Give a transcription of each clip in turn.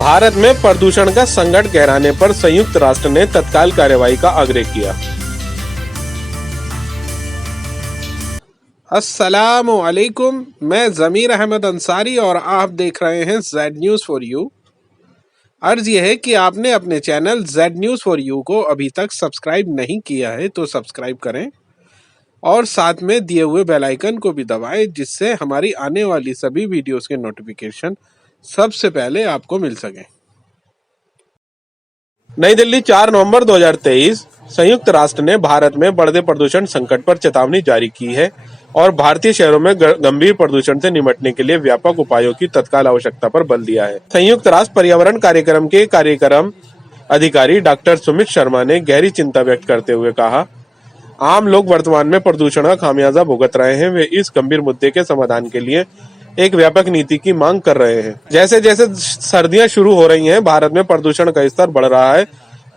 भारत में प्रदूषण का संकट गहराने पर संयुक्त राष्ट्र ने तत्काल कार्रवाई का आग्रह किया। अस्सलामु अलैकुम, मैं ज़मीर अहमद अंसारी और आप देख रहे हैं जेड न्यूज़ फॉर यू। अर्ज यह है कि आपने अपने channel Z news for you को अभी तक सब्सक्राइब नहीं किया है तो सब्सक्राइब करें और साथ में दिए हुए बेल आइकन को भी दबाएं, जिससे हमारी आने वाली सभी वीडियोस के नोटिफिकेशन सबसे पहले आपको मिल सके। नई दिल्ली 4 नवंबर 2023। संयुक्त राष्ट्र ने भारत में बढ़ते प्रदूषण संकट पर चेतावनी जारी की है और भारतीय शहरों में गंभीर प्रदूषण से निपटने के लिए व्यापक उपायों की तत्काल आवश्यकता पर बल दिया है। संयुक्त राष्ट्र पर्यावरण कार्यक्रम के कार्यक्रम अधिकारी डॉक्टर सुमित शर्मा ने गहरी चिंता व्यक्त करते हुए कहा, आम लोग वर्तमान में प्रदूषण का खामियाजा भुगत रहे हैं। वे इस गंभीर मुद्दे के समाधान के लिए एक व्यापक नीति की मांग कर रहे हैं। जैसे जैसे सर्दियां शुरू हो रही हैं, भारत में प्रदूषण का स्तर बढ़ रहा है,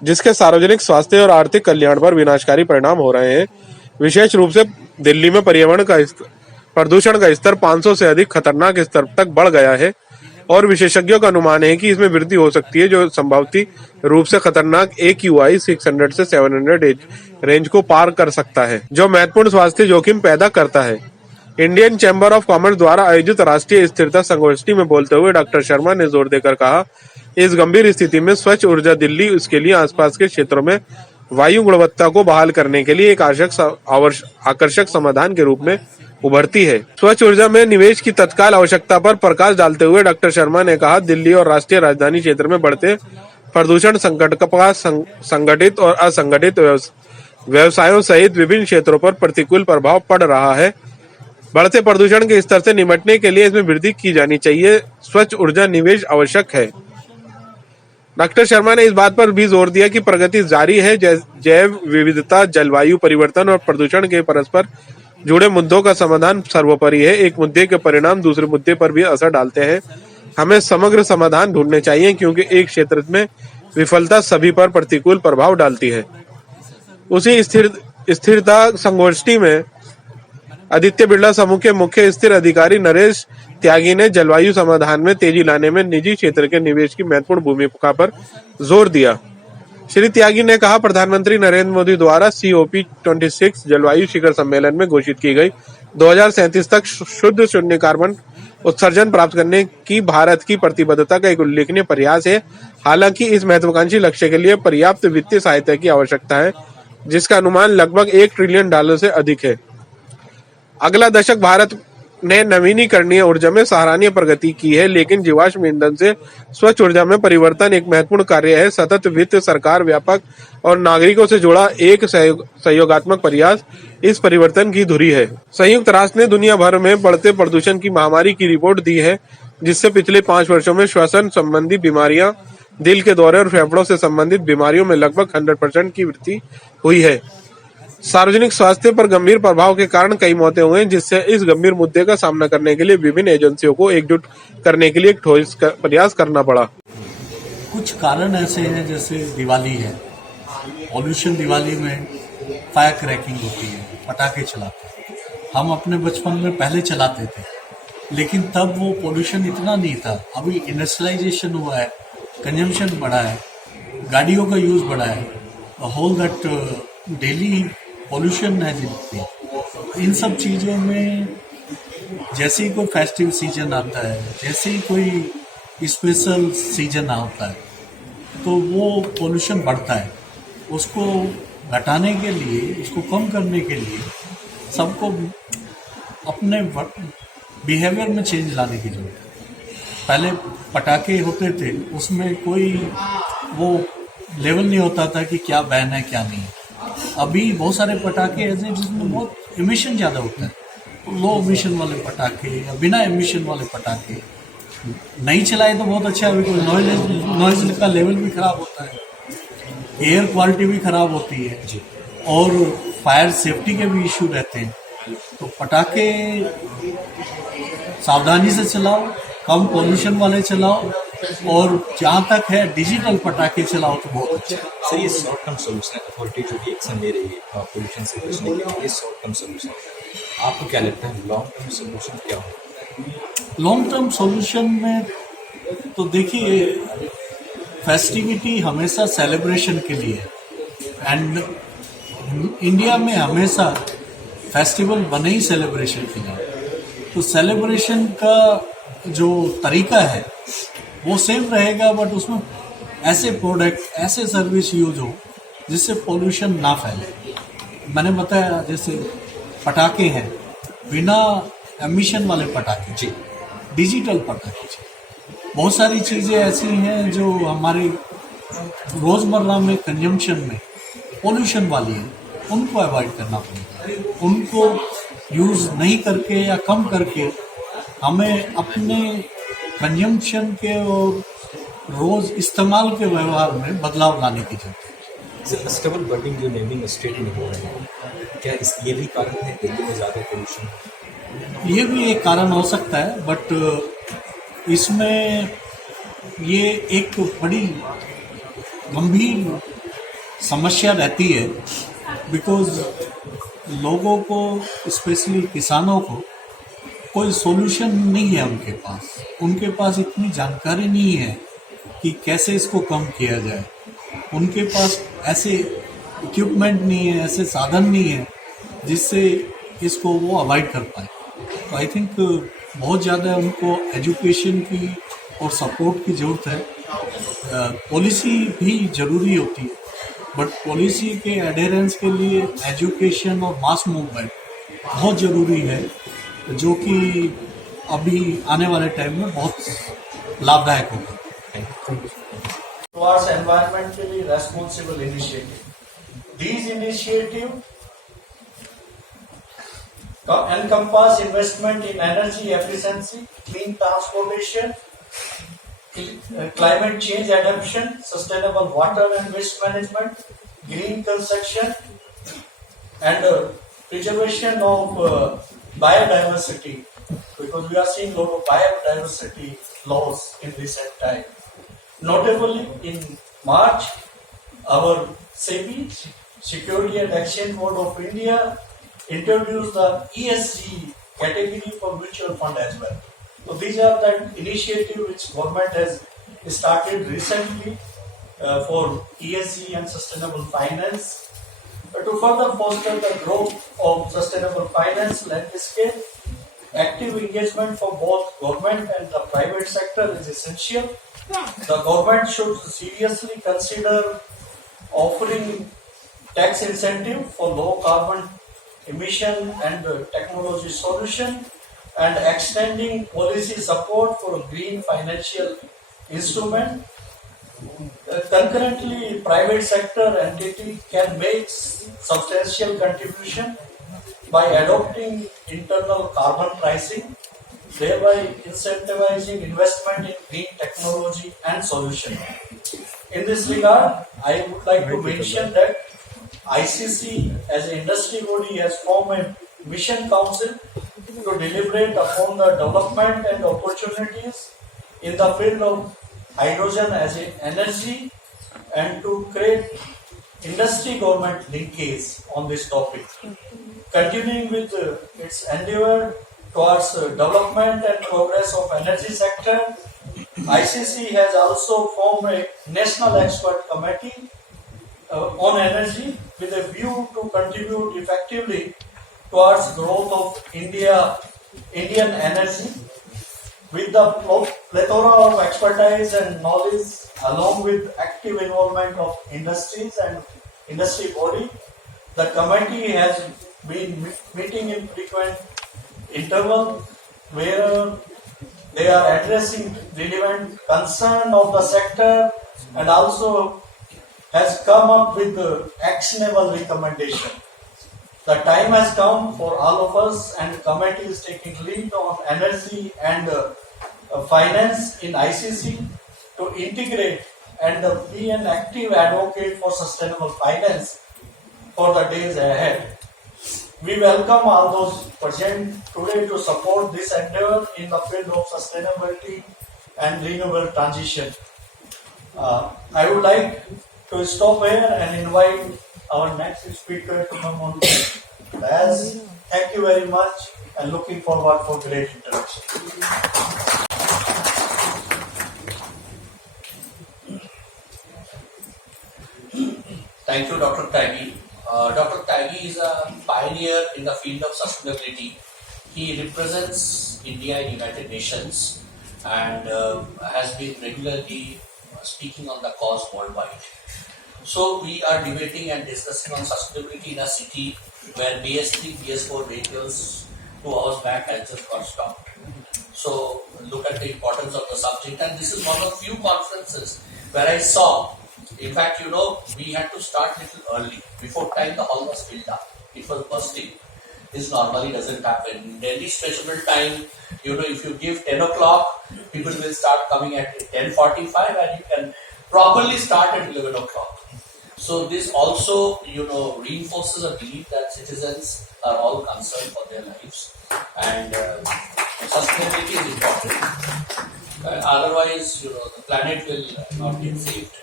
जिसके सार्वजनिक स्वास्थ्य और आर्थिक कल्याण पर विनाशकारी परिणाम हो रहे हैं। विशेष रूप से दिल्ली में प्रदूषण का स्तर 500 से अधिक खतरनाक स्तर तक बढ़ गया है और विशेषज्ञों का अनुमान है कि इसमें वृद्धि हो सकती है, जो संभावित रूप से खतरनाक AQI 600 से 700 रेंज को पार कर सकता है, जो महत्वपूर्ण स्वास्थ्य जोखिम पैदा करता है। इंडियन चैम्बर ऑफ कॉमर्स द्वारा आयोजित राष्ट्रीय स्थिरता संगोष्ठी में बोलते हुए डॉक्टर शर्मा ने जोर देकर कहा, इस गंभीर स्थिति में स्वच्छ ऊर्जा दिल्ली उसके लिए आसपास के क्षेत्रों में वायु गुणवत्ता को बहाल करने के लिए एक आकर्षक समाधान के रूप में उभरती है। स्वच्छ ऊर्जा में निवेश की तत्काल आवश्यकता पर प्रकाश डालते हुए डॉक्टर शर्मा ने कहा, दिल्ली और राष्ट्रीय राजधानी क्षेत्र में बढ़ते प्रदूषण संकट का संगठित और असंगठित व्यवसायों सहित विभिन्न क्षेत्रों पर प्रतिकूल प्रभाव पड़ रहा है। बढ़ते प्रदूषण के स्तर से निपटने के लिए इसमें वृद्धि की जानी चाहिए। स्वच्छ ऊर्जा निवेश आवश्यक है। डॉक्टर शर्मा ने इस बात पर भी जोर दिया कि प्रगति जारी है। जैव विविधता, जलवायु परिवर्तन और प्रदूषण के परस्पर जुड़े मुद्दों का समाधान सर्वोपरि है। एक मुद्दे के परिणाम दूसरे मुद्दे पर भी असर डालते हैं। हमें समग्र समाधान ढूंढने चाहिए, क्योंकि एक क्षेत्र में विफलता सभी पर प्रतिकूल प्रभाव डालती है। उसी स्थिरता संगोष्ठी में आदित्य बिरला समूह के मुख्य स्थिर अधिकारी नरेश त्यागी ने जलवायु समाधान में तेजी लाने में निजी क्षेत्र के निवेश की महत्वपूर्ण भूमिका पर जोर दिया। श्री त्यागी ने कहा, प्रधानमंत्री नरेंद्र मोदी द्वारा COP26 जलवायु शिखर सम्मेलन में घोषित की गई 2037 तक शुद्ध शून्य कार्बन उत्सर्जन प्राप्त करने की भारत की प्रतिबद्धता का एक उल्लेखनीय प्रयास है। हालांकि इस महत्वाकांक्षी लक्ष्य के लिए पर्याप्त वित्तीय सहायता की आवश्यकता है, जिसका अनुमान लगभग $1 ट्रिलियन से अधिक है। अगला दशक भारत ने नवीनीकरणीय ऊर्जा में सराहनीय प्रगति की है, लेकिन जीवाश्म ईंधन से स्वच्छ ऊर्जा में परिवर्तन एक महत्वपूर्ण कार्य है। सतत वित्त, सरकार, व्यापक और नागरिकों से जुड़ा एक सहयोगात्मक प्रयास इस परिवर्तन की धुरी है। संयुक्त राष्ट्र ने दुनिया भर में बढ़ते प्रदूषण की महामारी की रिपोर्ट दी है, जिससे पिछले 5 वर्षों में श्वसन संबंधी बीमारियां, दिल के दौरे और फेफड़ों से संबंधित बीमारियों में लगभग 100% की वृद्धि हुई है। सार्वजनिक स्वास्थ्य पर गंभीर प्रभाव के कारण कई मौतें हुई हैं, जिससे इस गंभीर मुद्दे का सामना करने के लिए विभिन्न एजेंसियों को एकजुट करने के लिए एक ठोस प्रयास करना पड़ा। कुछ कारण ऐसे हैं, जैसे दिवाली है, पॉल्यूशन दिवाली में फायर क्रैकिंग होती है, पटाखे चलाते हैं। हम अपने बचपन में पहले चलाते थे, लेकिन तब वो पॉल्यूशन इतना नहीं था। अभी इंडस्ट्रियलाइजेशन हुआ है, कंजम्पशन बढ़ा है, गाड़ियों का यूज बढ़ा है, होल दैट डेली पॉल्यूशन है जितनी। इन सब चीज़ों में जैसे ही कोई फेस्टिव सीजन आता है, जैसे ही कोई स्पेशल सीजन आता है, तो वो पॉल्यूशन बढ़ता है। उसको घटाने के लिए, उसको कम करने के लिए सबको अपने बिहेवियर में चेंज लाने की जरूरत है। पहले पटाखे होते थे, उसमें कोई वो लेवल नहीं होता था कि क्या बैन है क्या नहीं है। अभी बहुत सारे पटाखे ऐसे जिसमें बहुत एमिशन ज़्यादा होता है, तो लो एमिशन वाले पटाखे या बिना एमिशन वाले पटाखे नहीं चलाए तो बहुत अच्छा है। अभी कोई नॉइज का लेवल भी ख़राब होता है, एयर क्वालिटी भी ख़राब होती है और फायर सेफ्टी के भी इशू रहते हैं। तो पटाखे सावधानी से चलाओ, कम पॉल्यूशन वाले चलाओ, और जहाँ तक है डिजिटल पटाखे चलाओ तो बहुत अच्छा है। सर, ये शॉर्ट टर्म सोल्यूशन है, अथॉरिटी जो भी एक्शन ले रही है पोल्यूशन से बचने के लिए, ये शॉर्ट टर्म सोल्यूशन है। आपको क्या लगता है लॉन्ग टर्म सोल्यूशन क्या होगा? लॉन्ग टर्म सोल्यूशन में तो देखिए, फेस्टिविटी हमेशा सेलिब्रेशन के लिए है एंड इंडिया में हमेशा फेस्टिवल बने ही सेलिब्रेशन के लिए। तो सेलिब्रेशन का जो तरीका है वो सेम रहेगा, बट उसमें ऐसे प्रोडक्ट ऐसे सर्विस यूज हो जिससे पोल्यूशन ना फैले। मैंने बताया जैसे पटाखे हैं, बिना एमिशन वाले पटाखे, जी डिजिटल पटाखे, बहुत सारी चीज़ें ऐसी हैं जो हमारी रोज़मर्रा में कंजम्पशन में पोल्यूशन वाली है, उनको अवॉइड करना पड़ेगा। उनको यूज़ नहीं करके या कम करके हमें अपने कंजम्पशन के और रोज़ इस्तेमाल के व्यवहार में बदलाव लाने की जरूरत है। स्टबल बडिंग जो नेमिंग स्टेट में हो रहे हैं, क्या ये भी कारण है दिल्ली में ज़्यादा पोल्यूशन? ये भी एक कारण हो सकता है, बट इसमें ये एक बड़ी गंभीर समस्या रहती है, बिकॉज लोगों को, स्पेशली किसानों को, कोई सॉल्यूशन नहीं है उनके पास इतनी जानकारी नहीं है कि कैसे इसको कम किया जाए। उनके पास ऐसे इक्विपमेंट नहीं है, ऐसे साधन नहीं है जिससे इसको वो अवॉइड कर पाए। तो आई थिंक बहुत ज़्यादा उनको एजुकेशन की और सपोर्ट की ज़रूरत है। पॉलिसी भी ज़रूरी होती है, बट पॉलिसी के एडेरेंस के लिए एजुकेशन और मास मूवमेंट बहुत ज़रूरी है, जो कि अभी आने वाले टाइम में बहुत लाभदायक होगा। Towards environmentally responsible initiative. These initiatives encompass investment in energy efficiency, clean transportation, climate change adaptation, sustainable water and waste management, green construction, and preservation of biodiversity, because we are seeing a lot of biodiversity loss in recent time. Notably, in March, our SEBI, Security and Exchange Board of India, introduced the ESG category for mutual fund as well. So these are the initiatives which government has started recently for ESG and sustainable finance. To further foster the growth of sustainable finance landscape, active engagement for both government and the private sector is essential. The government should seriously consider offering tax incentive for low carbon emission and technology solution, and extending policy support for green financial instrument. Concurrently, private sector entity can make substantial contribution by adopting internal carbon pricing, thereby incentivizing investment in green technology and solution. In this regard, I would like to mention that ICC as an industry body has formed a mission council to deliberate upon the development and opportunities in the field of hydrogen as an energy, and to create industry government linkage on this topic. Continuing with its endeavor towards development and progress of energy sector, ICC has also formed a national expert committee on energy with a view to contribute effectively towards growth of Indian energy. With the plethora of expertise and knowledge, along with active involvement of industries and industry body, the committee has been meeting in frequent interval, where they are addressing relevant concern of the sector, and also has come up with actionable recommendation. The time has come for all of us, and committee is taking lead on energy and finance in ICC to integrate and be an active advocate for sustainable finance for the days ahead. We welcome all those present today to support this endeavor in the field of sustainability and renewable transition. I would like to stop here and invite our next speaker to come on the dais. Thank you very much, and looking forward for great interaction. Thank you, Dr. Taggi. Dr. Taggi is a pioneer in the field of sustainability. He represents India in United Nations and has been regularly speaking on the cause worldwide. So we are debating and discussing on sustainability in a city where BS3, BS4 vehicles 2 hours back has just got stopped. So look at the importance of the subject, and this is one of few conferences where I saw, in fact, we had to start little early. Before time the hall was filled up. It was bursting. This normally doesn't happen. In Delhi special time, if you give 10 o'clock, people will start coming at 10:45 and you can properly start at 11 o'clock. So this also, reinforces a belief that citizens are all concerned for their lives and sustainability is important. Otherwise, the planet will not get saved.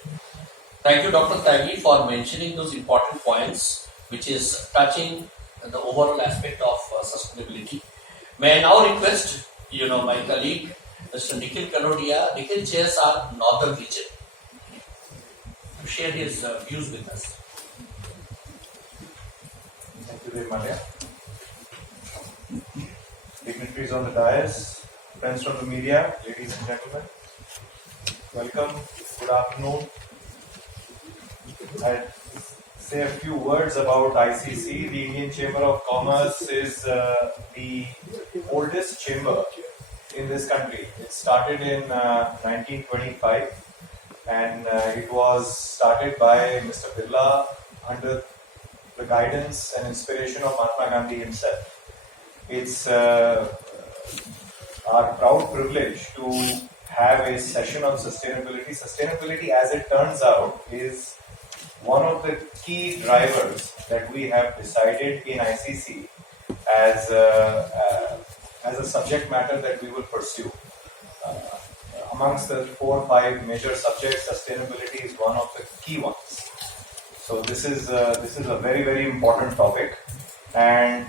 Thank you, Dr. Taggi, for mentioning those important points, which is touching the overall aspect of sustainability. May I now request, my colleague, Mr. Nikhil Kanodia. Nikhil chairs our northern region to share his views with us. Thank you very much. Dignitaries on the dais, friends from the media, ladies and gentlemen, welcome, good afternoon. I'll say a few words about ICC. The Indian Chamber of Commerce is the oldest chamber in this country. It started in 1925 and it was started by Mr. Birla under the guidance and inspiration of Mahatma Gandhi himself. It's our proud privilege to have a session on sustainability. Sustainability, as it turns out, is one of the key drivers that we have decided in ICC as a subject matter that we will pursue. Amongst the 4 or 5 major subjects, sustainability is one of the key ones. So this is a very, very important topic, and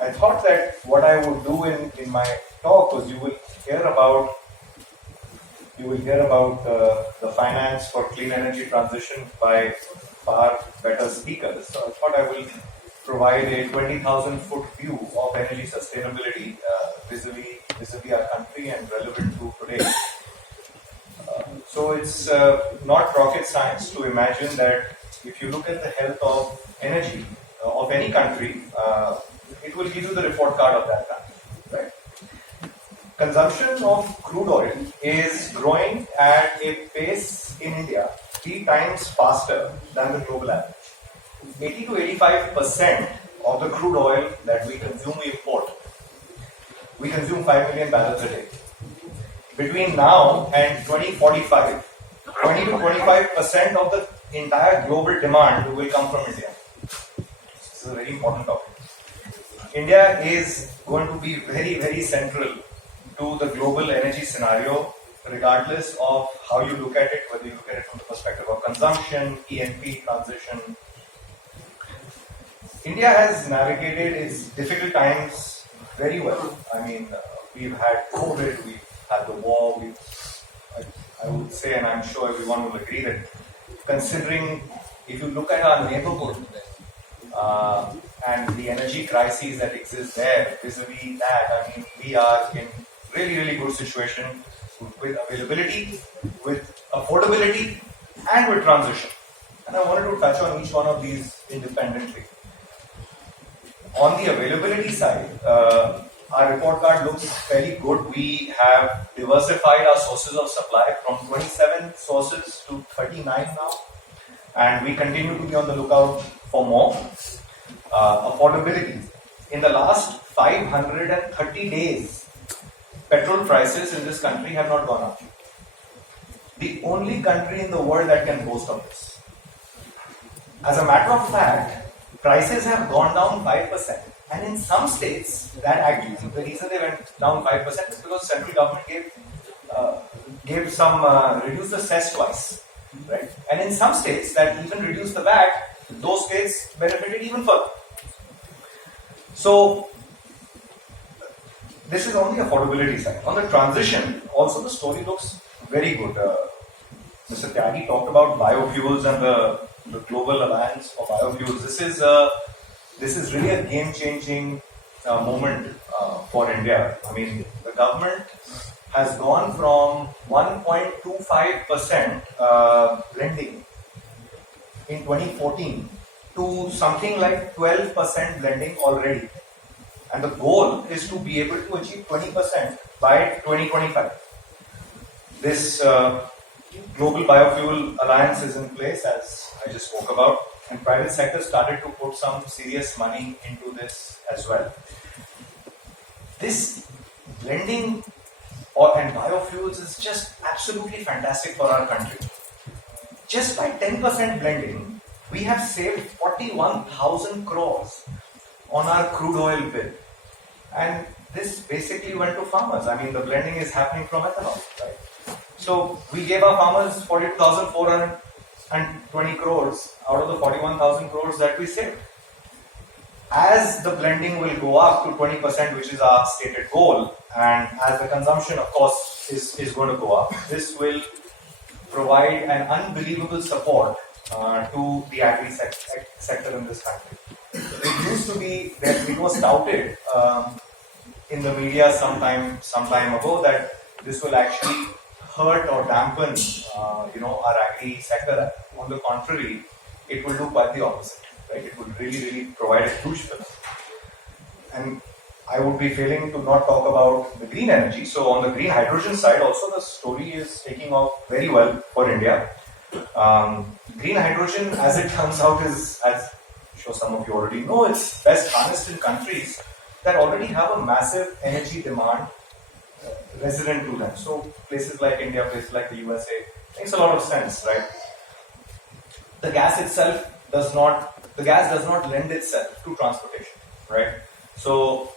I thought that what I would do in my talk was you will hear about the finance for clean energy transition by far better speakers. So I thought I will provide a 20,000-foot view of energy sustainability vis-a-vis our country and relevant to today. So it's not rocket science to imagine that if you look at the health of energy of any country, it will give you the report card of that country. Right? Consumption of crude oil is growing at a pace in India 3 times faster than the global average. 80 to 85% of the crude oil that we consume, we import. We consume 5 million barrels a day. Between now and 2045, 20 to 25% of the entire global demand will come from India. This is a very important topic. India is going to be very, very central to the global energy scenario, regardless of how you look at it, whether you look at it from the perspective of consumption, E&P transition. India has navigated its difficult times very well. I mean, we've had COVID, we've had the war, I would say, and I'm sure everyone will agree that considering, if you look at our neighborhood and the energy crises that exist there, vis-a-vis that, I mean, we are in really, really good situation with availability, with affordability, and with transition. And I wanted to touch on each one of these independently. On the availability side, our report card looks fairly good. We have diversified our sources of supply from 27 sources to 39 now, and we continue to be on the lookout for more. Affordability. In the last 530 days, petrol prices in this country have not gone up. The only country in the world that can boast of this. As a matter of fact, prices have gone down 5%. And in some states, that actually, the reason they went down 5% is because the central government reduced the cess twice. Right? And in some states that even reduced the VAT, those states benefited even further. So, this is on the affordability side. On the transition, also the story looks very good. Mr. Tyagi talked about biofuels and the the Global Alliance for Biofuels. This is really a game-changing moment for India. I mean, the government has gone from 1.25% blending in 2014 to something like 12% blending already. And the goal is to be able to achieve 20% by 2025. This Global Biofuel Alliance is in place, as I just spoke about, and private sector started to put some serious money into this as well. This blending and biofuels is just absolutely fantastic for our country. Just by 10% blending, we have saved 41,000 crores on our crude oil bill. And this basically went to farmers. I mean, the blending is happening from ethanol, right? So we gave our farmers 42,420 crores out of the 41,000 crores that we saved. As the blending will go up to 20%, which is our stated goal, and as the consumption, of course, is going to go up, this will provide an unbelievable support to the agri sector in this country. It used to be that it was touted in the media some time ago that this will actually hurt or dampen, our agri sector. On the contrary, it will do quite the opposite. Right? It would really provide a huge fill. And I would be failing to not talk about the green energy. So on the green hydrogen side, also the story is taking off very well for India. Green hydrogen, as it turns out, is, as I'm sure some of you already know, it's best harnessed in countries that already have a massive energy demand resident to them. So places like India, places like the USA, makes a lot of sense, right? The gas does not lend itself to transportation, right? So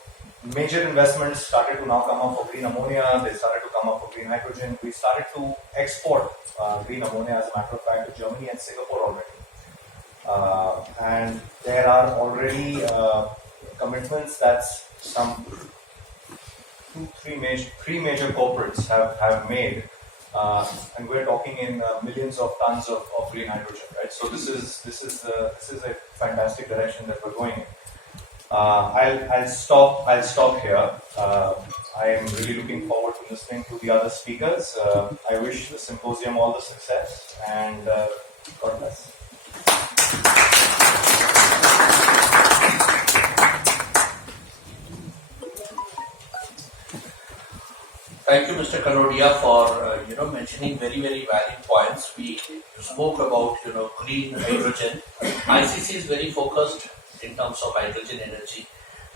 major investments started to now come up for green ammonia, they started to come up for green hydrogen. We started to export green ammonia, as a matter of fact, to Germany and Singapore already. And there are already commitments that some three major corporates have made, and we're talking in millions of tons of green hydrogen, right? So this is a fantastic direction that we're going in. I'll stop here. I am really looking forward to listening to the other speakers. I wish the symposium all the success, and God bless. Thank you, Mr. Kanodia, for mentioning very valid points. We spoke about green hydrogen. ICC is very focused in terms of hydrogen energy.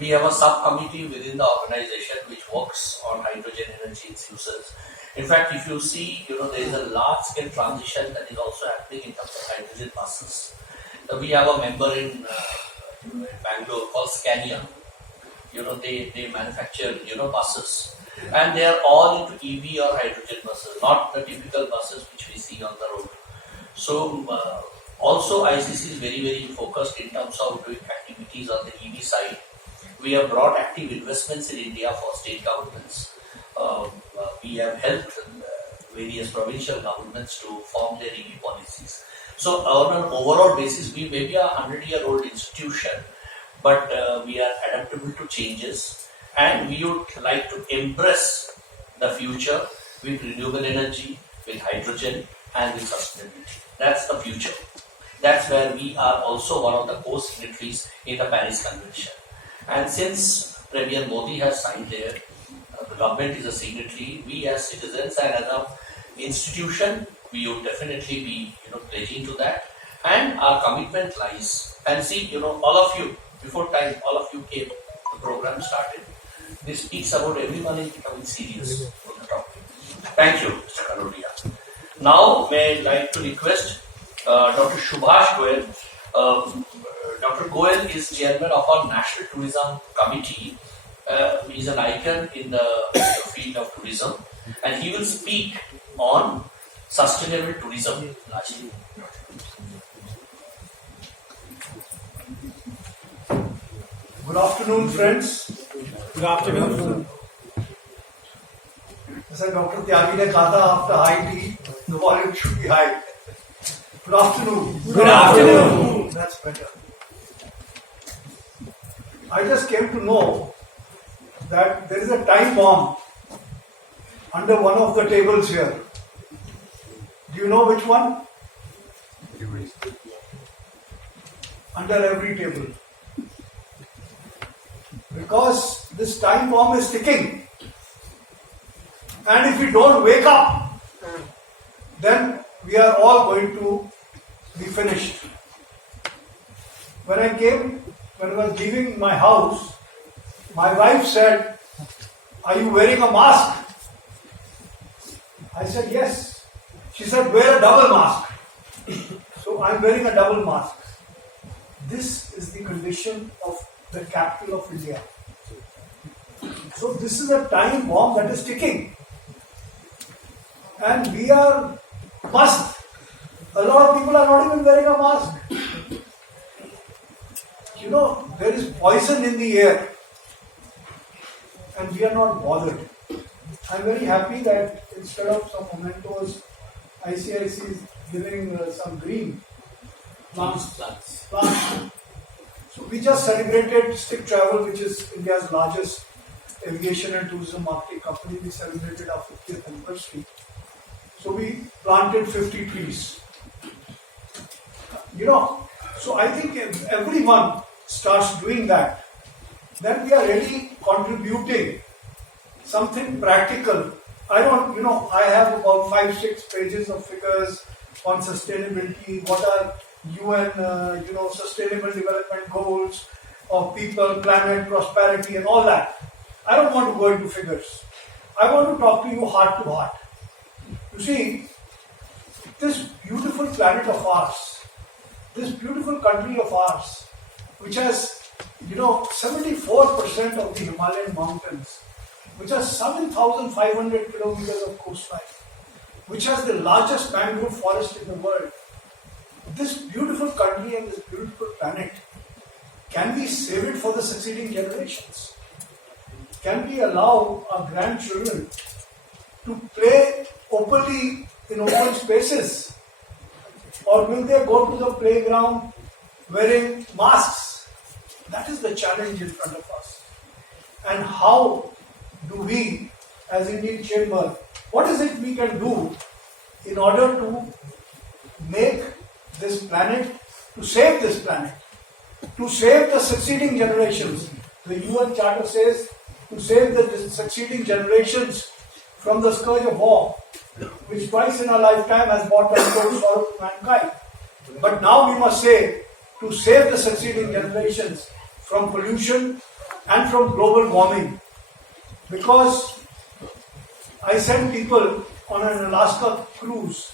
We have a subcommittee within the organization which works on hydrogen energy, its uses. In fact, if you see, there is a large-scale transition that is also happening in terms of hydrogen buses. We have a member in Bangalore called Scania. They manufacture buses. And they are all into EV or hydrogen buses, not the typical buses which we see on the road. So also ICC is very focused in terms of doing activities on the EV side. We have brought active investments in India for state governments. We have helped various provincial governments to form their EV policies. So on an overall basis, we may be a 100-year-old institution, but we are adaptable to changes. And we would like to embrace the future with renewable energy, with hydrogen, and with sustainability. That's the future. That's where we are also one of the co-signatories in the Paris Convention. And since Premier Modi has signed there, the government is a signatory, we as citizens and as an institution, we would definitely be pledging to that. And our commitment lies. And see, all of you, before time, all of you came, the program started. This speaks about everyone is becoming serious on the topic. Thank you, Mr. Kanodia. Now, may I like to request Dr. Subhash Goel. Dr. Goel is chairman of our National Tourism Committee. He is an icon in the field of tourism, and he will speak on sustainable tourism largely. Good afternoon, friends. Good afternoon. जैसा doctor त्यागी ने कहा था, after high tea, the volume should be high. Good afternoon. Good afternoon. That's better. I just came to know that there is a time bomb under one of the tables here. Do you know which one? Under every table. Because this time bomb is ticking. And if we don't wake up, then we are all going to be finished. When I was leaving my house, my wife said, "Are you wearing a mask?" I said, "Yes." She said, "Wear a double mask." So I'm wearing a double mask. This is the condition of the capital of India. So this is a time bomb that is ticking. And we are must. A lot of people are not even wearing a mask. You know, there is poison in the air. And we are not bothered. I'm very happy that instead of some mementos, ICIC is giving some green plants. So we just celebrated Stick Travel, which is India's largest aviation and tourism marketing company. We celebrated our 50th anniversary. So we planted 50 trees. You know, so I think if everyone starts doing that, then we are really contributing something practical. I have about 5-6 pages of figures on sustainability. What are UN, sustainable development goals of people, planet, prosperity, and all that. I don't want to go into figures. I want to talk to you heart to heart. You see, this beautiful planet of ours, this beautiful country of ours, which has, 74% of the Himalayan mountains, which has 7,500 kilometers of coastline, which has the largest mangrove forest in the world. This beautiful country and this beautiful planet, can we save it for the succeeding generations? Can we allow our grandchildren to play openly in open spaces? Or will they go to the playground wearing masks? That is the challenge in front of us. And how do we, as Indian Chamber, what is it we can do in order to make this planet, to save this planet, to save the succeeding generations? The UN Charter says to save the succeeding generations from the scourge of war, which twice in our lifetime has brought untold sorrow to mankind. But now we must say to save the succeeding generations from pollution and from global warming. Because I sent people on an Alaska cruise,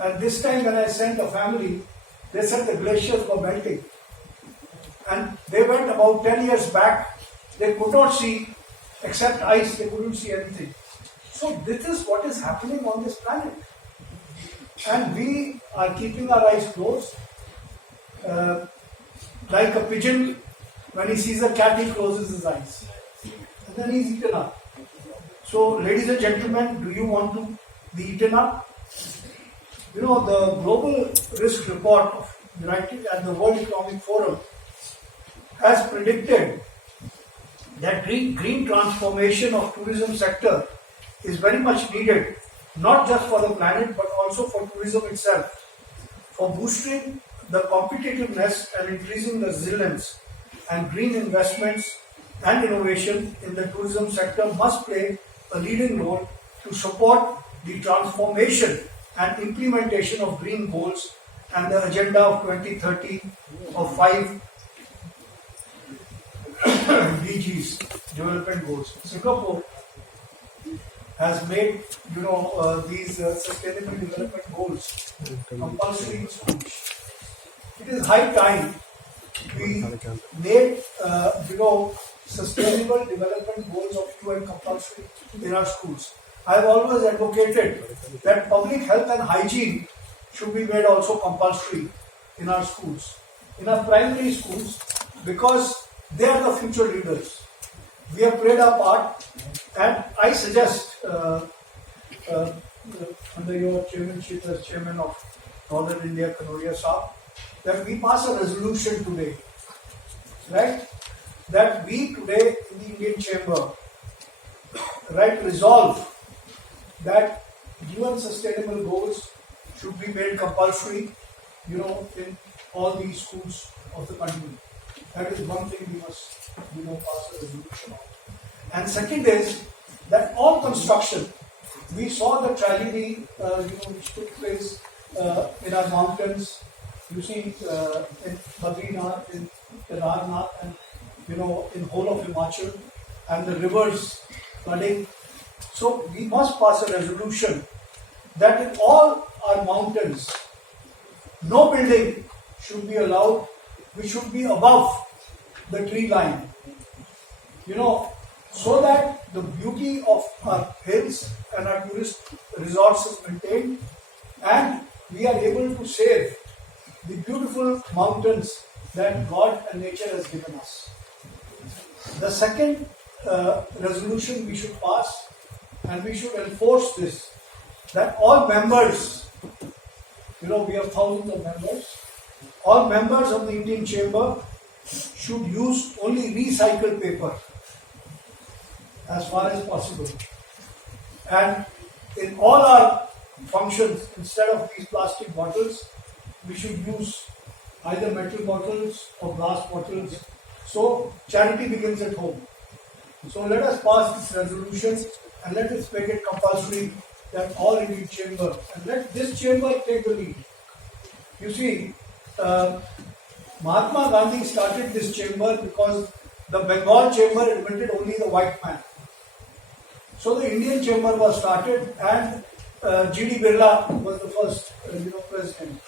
and this time when I sent a family, they said the glaciers were melting. And they went about 10 years back, they could not see, except ice, they couldn't see anything. So this is what is happening on this planet. And we are keeping our eyes closed. Like a pigeon, when he sees a cat, he closes his eyes. And then he's eaten up. So, ladies and gentlemen, do you want to be eaten up? The Global Risk Report of United and the World Economic Forum has predicted that green transformation of tourism sector is very much needed, not just for the planet but also for tourism itself. For boosting the competitiveness and increasing the resilience, and green investments and innovation in the tourism sector must play a leading role to support the transformation and implementation of green goals and the agenda of 2030 of 5 DGs, development goals. Singapore has made these sustainable development goals compulsory in schools. It is high time we made sustainable development goals of UN compulsory in our schools. I have always advocated that public health and hygiene should be made also compulsory in our schools, in our primary schools, because they are the future leaders. We have played our part, and I suggest under your chairmanship as chairman of Northern India, Kanodia Saab, that we pass a resolution today, right? That we today in the Indian Chamber, right, resolve that UN sustainable goals should be made compulsory, in all these schools of the country. That is one thing we must, pass a resolution on. And second is that all construction, we saw the tragedy, which took place in our mountains. You see, in Badrinath, in Kedarnath, and in whole of Himachal, and the rivers flooding. So we must pass a resolution that in all our mountains, no building should be allowed. We should be above the tree line. So that the beauty of our hills and our tourist resorts is maintained, and we are able to save the beautiful mountains that God and nature has given us. The second resolution we should pass, and we should enforce this, that all members, we have thousands of members, all members of the Indian Chamber should use only recycled paper as far as possible. And in all our functions, instead of these plastic bottles, we should use either metal bottles or glass bottles. So charity begins at home. So let us pass this resolution and let us make it compulsory that all Indian Chamber, and let this chamber take the lead. You see, Mahatma Gandhi started this chamber because the Bengal chamber admitted only the white man. So the Indian chamber was started, and G.D. Birla was the first, president.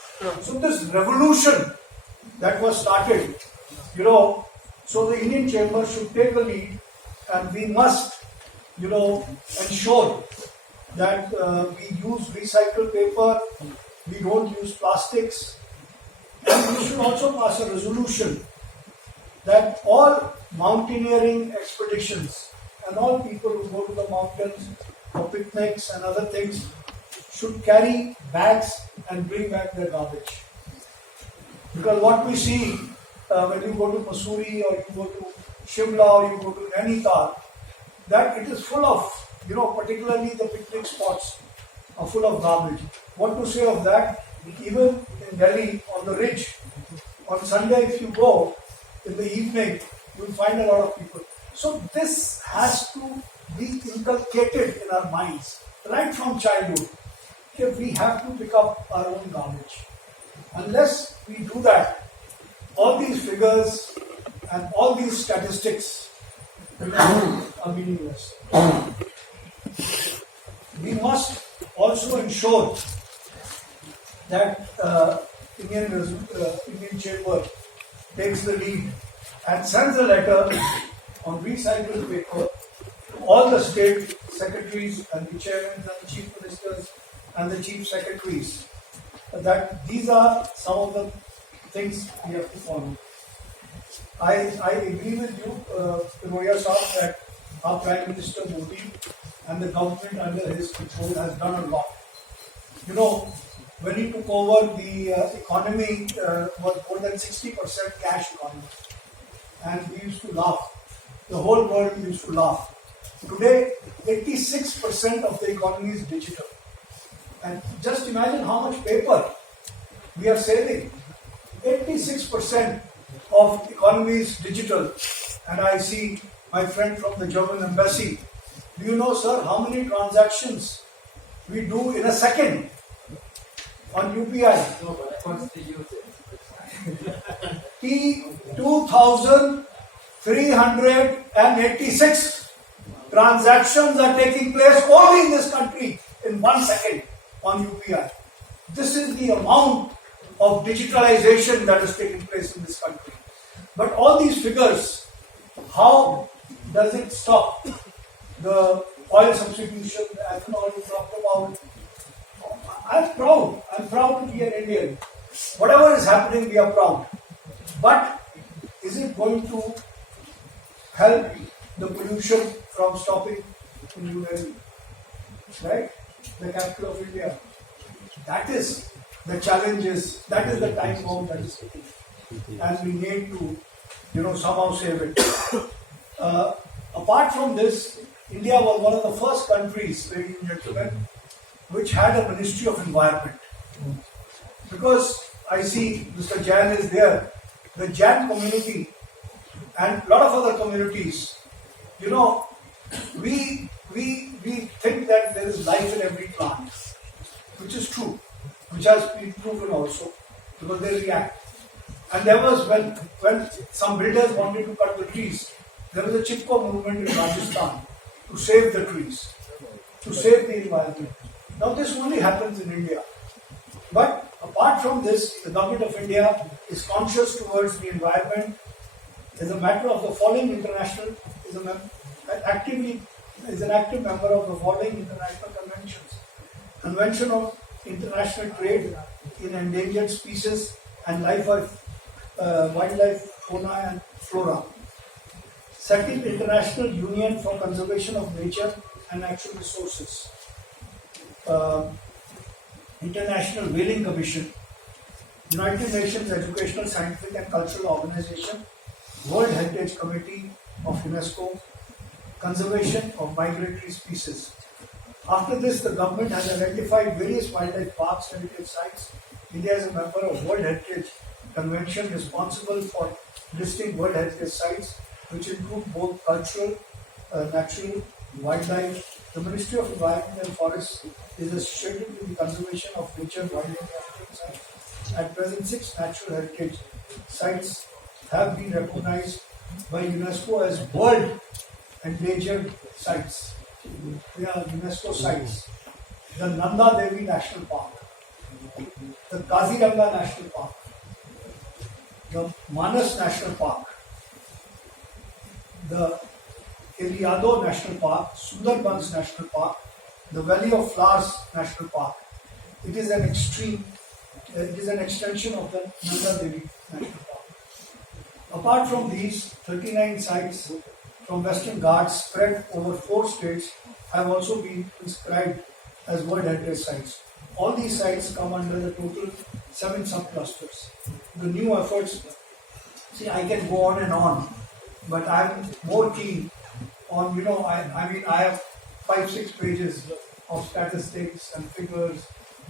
So this revolution that was started, so the Indian chamber should take the lead, and we must, ensure that we use recycled paper, we don't use plastics, and we should also pass a resolution that all mountaineering expeditions and all people who go to the mountains for picnics and other things should carry bags and bring back their garbage. Because what we see when you go to Mussoorie or you go to Shimla or you go to Nainital, that it is full of, particularly the picnic spots are full of garbage. What to say of that? Even in Delhi, on the ridge, on Sunday if you go, in the evening, you'll find a lot of people. So this has to be inculcated in our minds, right from childhood. If we have to pick up our own garbage. Unless we do that, all these figures and all these statistics are meaningless. We must also ensure that Indian Chamber takes the lead and sends a letter on recycled paper to all the state secretaries and the chairmen and the chief ministers and the chief secretaries, that these are some of the things we have to follow. I agree with you, Kanodia Saab, that our Prime Minister Modi and the government under his control has done a lot. When he took over, the economy was more than 60% cash economy. And we used to laugh. The whole world used to laugh. Today, 86% of the economy is digital. And just imagine how much paper we are saving. 86% of economy is digital. And I see my friend from the German embassy. Do you know, sir, how many transactions we do in a second on UPI? No, but what's the use? 2,386 transactions are taking place only in this country in 1 second on UPI. This is the amount of digitalization that is taking place in this country. But all these figures, how does it stop the oil substitution, the ethanol you talked about? I'm proud to be an Indian. Whatever is happening, we are proud. But is it going to help the pollution from stopping in New Delhi? Right? The capital of India. That is the challenge is, that is the time bomb that is hitting. And we need to, somehow save it. Apart from this, India was one of the first countries, ladies and gentlemen, which had a Ministry of Environment. Because I see Mr. Jain is there, the Jain community and a lot of other communities, we think that there is life in every plant, which is true, which has been proven also, because they react. And there was, when some builders wanted to cut the trees, there was a Chipko movement in Rajasthan to save the trees, to save the environment. Now this only happens in India. But apart from this, the government of India is conscious towards the environment. As a matter of the following international, is an active member of the following international conventions. Convention of International Trade in Endangered Species and Wildlife, Fauna and Flora. Second, International Union for Conservation of Nature and Natural Resources. International Whaling Commission, United Nations Educational, Scientific and Cultural Organization, World Heritage Committee of UNESCO, Conservation of Migratory Species. After this, the government has identified various wildlife parks, heritage sites. India is a member of World Heritage Convention responsible for listing World Heritage Sites, which include both cultural, natural, wildlife. The Ministry of Environment and Forests is associated with the conservation of nature, wildlife, and heritage sites. At present, 6 natural heritage sites have been recognized by UNESCO as World Endangered Sites. They are UNESCO sites. The Nanda Devi National Park, the Kaziranga National Park, the Manas National Park, the Eliado National Park, Sundarbans National Park, the Valley of Flowers National Park. It is an extension of the Nanda Devi National Park. Apart from these, 39 sites from Western Ghats spread over 4 states have also been inscribed as World Heritage Sites. All these sites come under the total 7 subclusters. The new efforts, I can go on and on, but I'm more keen on, I have 5-6 pages of statistics and figures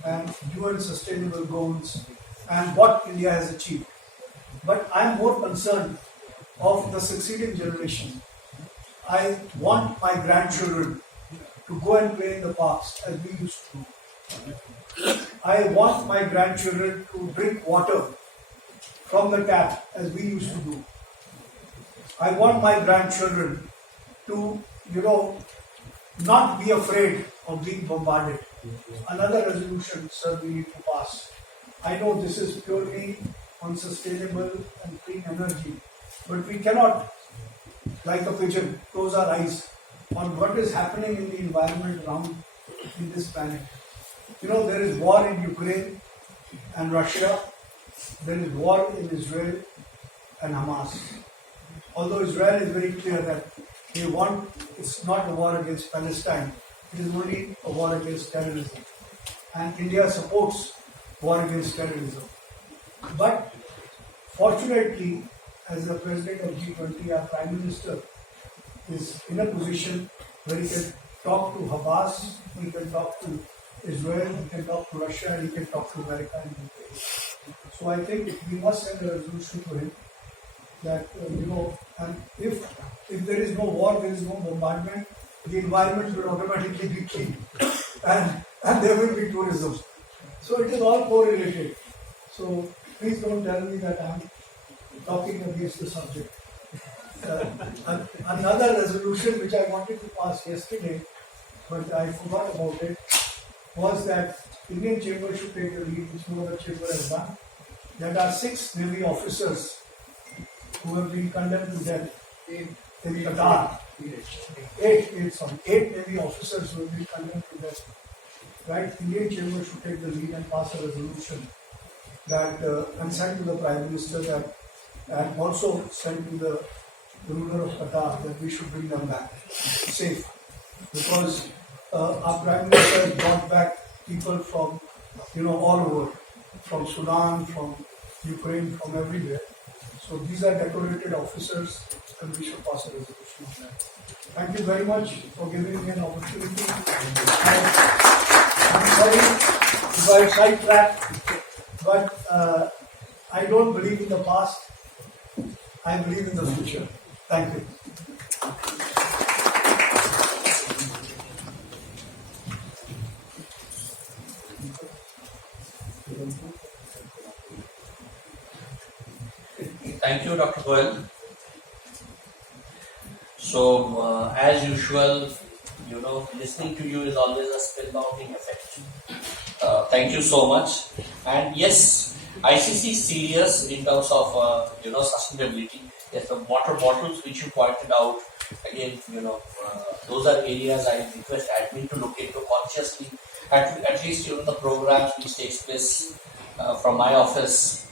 and UN sustainable goals and what India has achieved. But I'm more concerned of the succeeding generation. I want my grandchildren to go and play in the parks as we used to do. I want my grandchildren to drink water from the tap as we used to do. I want my grandchildren to, not be afraid of being bombarded. Another resolution, sir, we need to pass. I know this is purely on sustainable and clean energy, but we cannot, like a pigeon, close our eyes on what is happening in the environment around in this planet. There is war in Ukraine and Russia. There is war in Israel and Hamas. Although Israel is very clear that it's not a war against Palestine, it is only a war against terrorism. And India supports war against terrorism. But fortunately, as the president of G20, our Prime Minister is in a position where he can talk to Hamas, he can talk to Israel, he can talk to Russia, and he can talk to America and UK. So I think we must send a resolution to him that, and if there is no war, there is no bombardment, the environment will automatically be clean and there will be tourism. So it is all correlated. So please don't tell me that I am talking against the subject. Another resolution which I wanted to pass yesterday, but I forgot about it, was that Indian Chamber should take the lead, which no other chamber has done. There are 6 Navy officers who have been condemned to death in Qatar. 8 Navy officers who have been condemned to death. Right? Indian Chamber should take the lead and pass a resolution that and send to the Prime Minister that, and also send to the ruler of Qatar that we should bring them back safe, because our Prime Minister has brought back people from all over, from Sudan, from Ukraine, from everywhere. So these are decorated officers, and we should pass a resolution on that. Thank you very much for giving me an opportunity. I'm sorry if I sidetracked, but I don't believe in the past. I believe in the future. Thank you. Thank you, Dr. Goel. So, as usual, listening to you is always a spellbounding effect. Thank you so much. And yes, ICC is serious in terms of sustainability. Yes, the water bottles which you pointed out, again, those are areas I request admin to look into consciously. At least the programs which takes place from my office,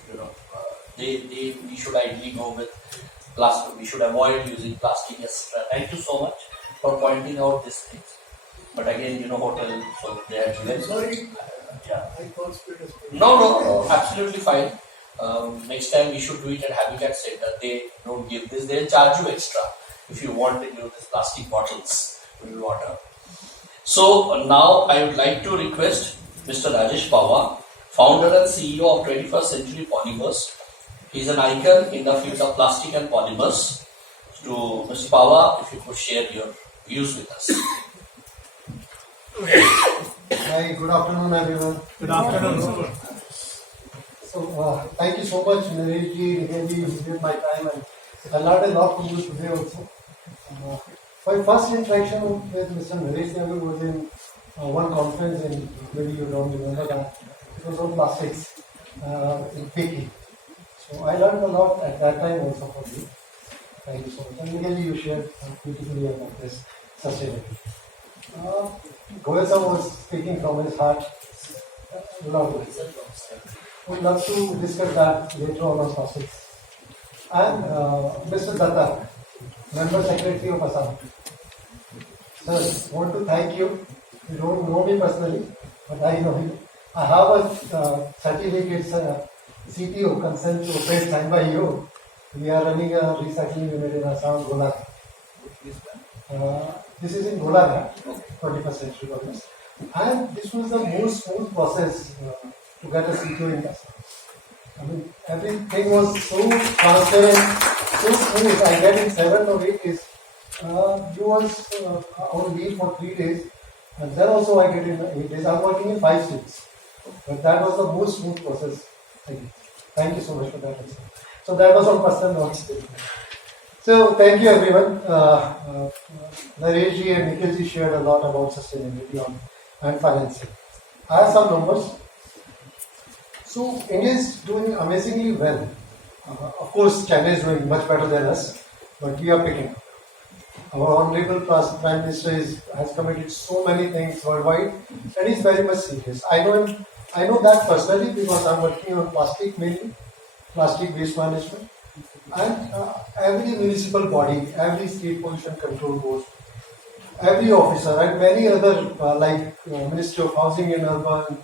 we should ideally go with plastic. We should avoid using plastic, etc. Thank you so much for pointing out these things. But again, hotel, so they are given. Sorry. Yeah. I thought spirit is No, absolutely fine. Next time we should do it at Habitat Center. They don't give this, they'll charge you extra if you want these plastic bottles with water. So now I would like to request Mr. Rajesh Pawar, founder and CEO of 21st Century Polymers. He is an icon in the field of plastic and polymers. To Mr. Pawar, if you could share your views with us. Hi, good afternoon, everyone. Good afternoon. So, thank you so much, Nareshji, Nikhilji, you gave my time, and I learned a lot from you today also. My first interaction with Mr. Naresh Nehru was in one conference, and maybe you don't remember that. It was on plastics in Peking. So I learned a lot at that time also from you. Thank you so much. And Nikhilji, you shared beautifully about this sustainability. Goel sir was speaking from his heart. Would love to discuss that later on plastics. And Mr. Datta, Member Secretary of Assam. Sir, want to thank you. You don't know me personally, but I know him. I have a certificate, CTO, consent to operate signed by you. We are running a recycling unit in Assam, Golaghat. This is in Golaghat, 21st Century Polymers. And this was the most smooth process to get a CTO in Assam. I mean, everything was so transparent, so smooth. I get in 7 or 8 days. You was on leave for 3 days, and then also I get in 8 days. I'm working in 5 states. But that was the most smooth process. Thank you so much for that. So that was on personal notes. So thank you everyone. Nareshji and Nikhilji shared a lot about sustainability and financing. I have some numbers. So India is doing amazingly well. Of course, China is doing much better than us, but we are picking up. Our Honorable Prime Minister has committed so many things worldwide, and he's very much serious. I know that personally because I'm working on plastic mainly, plastic waste management, and every municipal body, every state pollution control board, every officer, and many other like Ministry of Housing and Urban,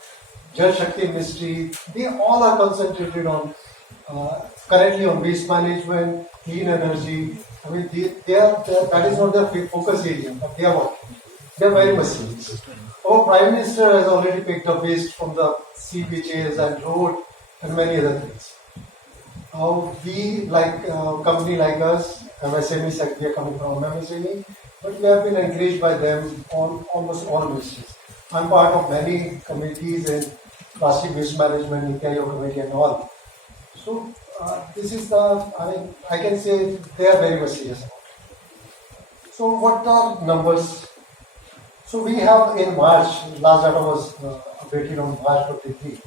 Jal Shakti Ministry, they all are concentrated on currently on waste management, clean energy. I mean, that is not their focus area, but they are working. They are very much serious. Our Prime Minister has already picked up waste from the sea beaches and road and many other things. We, like a company like us, MSME, we are coming from MSME, but we have been encouraged by them on almost all ministries. I'm part of many committees in plastic waste management, NITI Aayog committee and all. So this is I can say they are very much serious about it. So what are numbers? So we have in March, last data was updated on March 23.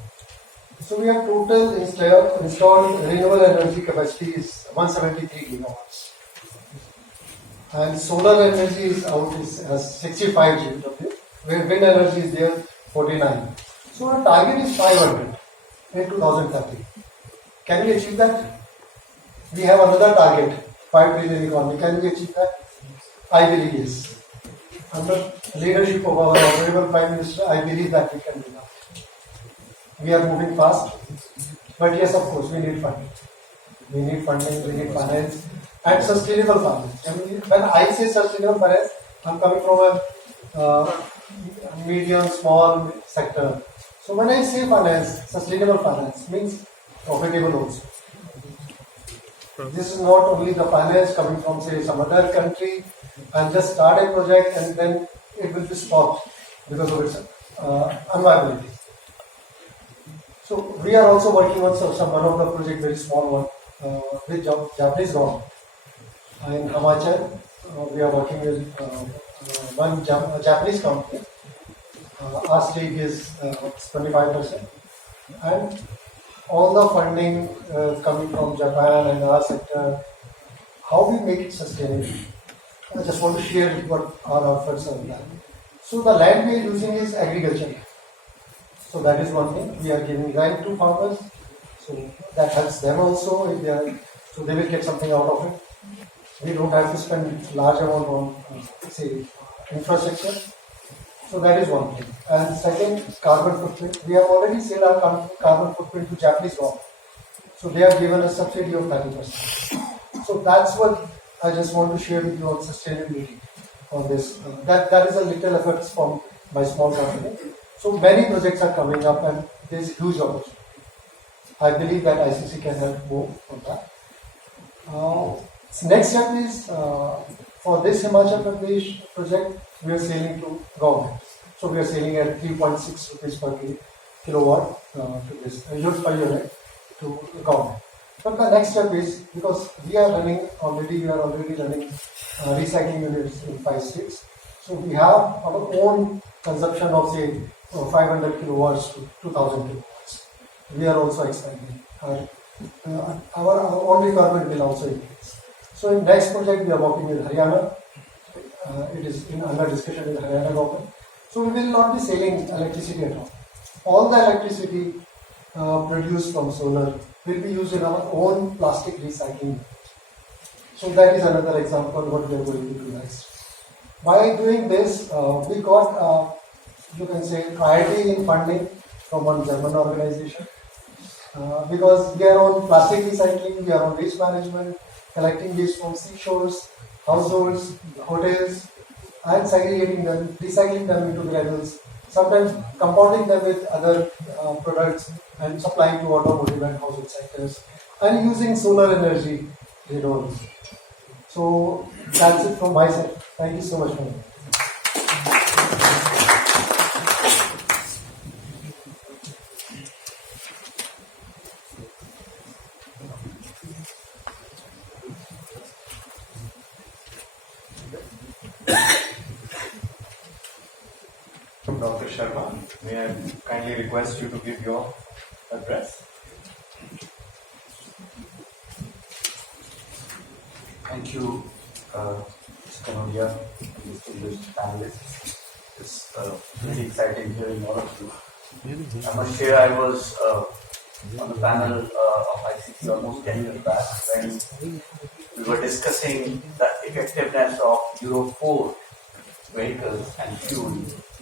So we have total installed renewable energy capacity is 173 gigawatts. And solar energy is out as 65 GW. Wind energy is there 49. So our target is 500 in 2030. Can we achieve that? We have another target, 5 trillion economy. Can we achieve that? I believe yes. Under leadership of our Honorable Prime Minister, I believe that we can do that. we are moving fast. But yes, of course, we need funding. We need funding, we need finance, and sustainable finance. I mean, when I say sustainable finance, I'm coming from a medium, small sector. So when I say finance, sustainable finance means profitable also. This is not only the finance coming from, say, some other country and just start a project and then it will be stopped because of its unviability. So we are also working on some one of the project, very small one, with Japanese government. In Himachal, we are working with one Japanese company. Our stake is 25%, and all the funding coming from Japan and our sector, how we make it sustainable. I just want to share what our efforts are done. So the land we are using is agriculture. So that is one thing. We are giving land to farmers, so that helps them also. If they are, so they will get something out of it. We don't have to spend large amount on, say, infrastructure. So that is one thing. And second, carbon footprint. We have already sold our carbon footprint to Japanese government. So they have given a subsidy of 30%. So that's what I just want to share with you on sustainability on this. That is a little efforts from my small company. So many projects are coming up and there is huge opportunity. I believe that ICC can help more on that. Next step is for this Himachal Pradesh project, we are selling to government. So we are selling at 3.6 rupees per kilowatt to this unit to government. But the next step is, because we are already running recycling units in 5 states. So we have our own consumption of, say, 500 kilowatts to 2000 kilowatts. We are also expanding. Our own requirement will also increase. So in next project, we are working with Haryana. It is under discussion with Haryana government. So we will not be selling electricity at all. All the electricity produced from solar will be used in our own plastic recycling. So that is another example of what we are going to do next. By doing this, we got, you can say, priority in funding from one German organization. Because we are on plastic recycling, we are on waste management, collecting waste from seashores, households, hotels, and segregating them, recycling them into granules, sometimes compounding them with other products and supplying to automotive and household sectors, and using solar energy, So that's it from my side. Thank you so much for me. Dr. Sharma, may I kindly request you to give your address? Thank you, Mr. Kanodia, distinguished panelists. It's really exciting hearing all of you. I must share I was on the panel of ICT almost 10 years back when we were discussing the effectiveness of Euro 4 vehicles and fuel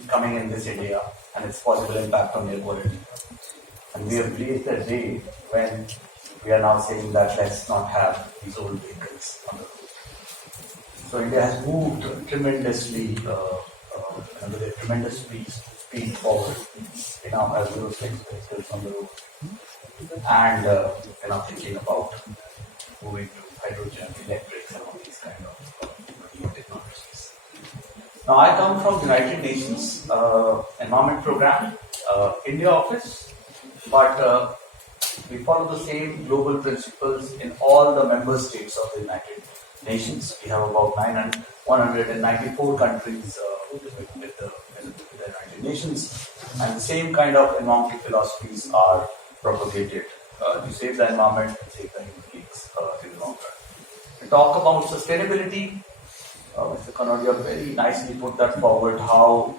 coming in this area and its possible impact on air quality. And we have reached a day when we are now saying that let's not have these old vehicles on the road. So India has moved tremendously, with a tremendous speed forward. We now have Euro 6 vehicles on the road. And we're now thinking about moving to hydrogen, electrics, and all these kind of new technologies. Now, I come from the United Nations Environment Program, India office, but we follow the same global principles in all the member states of the United Nations. We have about 194 countries with the United Nations, and the same kind of environmental philosophies are propagated to save the environment and save the human beings in the long run. We talk about sustainability. Mr. Kanodia very nicely put that forward, how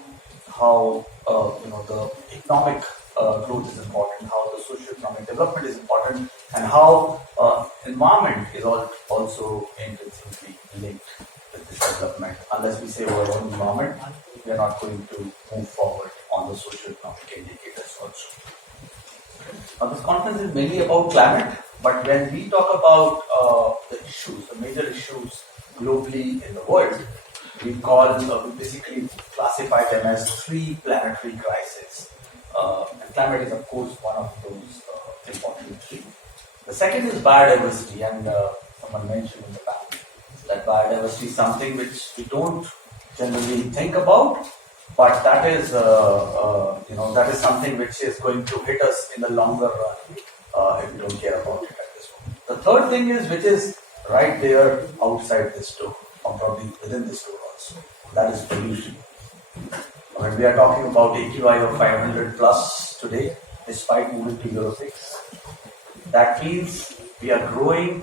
the economic growth is important, how the socio-economic development is important, and how environment is also intrinsically linked with this development. Unless we save our own environment, we are not going to move forward on the socio-economic indicators also. Now, this conference is mainly about climate, but when we talk about the issues, the major issues globally in the world, we basically classify them as three planetary crises. And climate is, of course, one of those important three. The second is biodiversity, and someone mentioned in the past that biodiversity is something which we don't generally think about, but that is that is something which is going to hit us in the longer run if we don't care about it at this moment. The third thing is, which is right there outside this door, or probably within this door also, that is pollution. When we are talking about AQI of 500 plus today, despite moving to Euro 6, that means we are growing,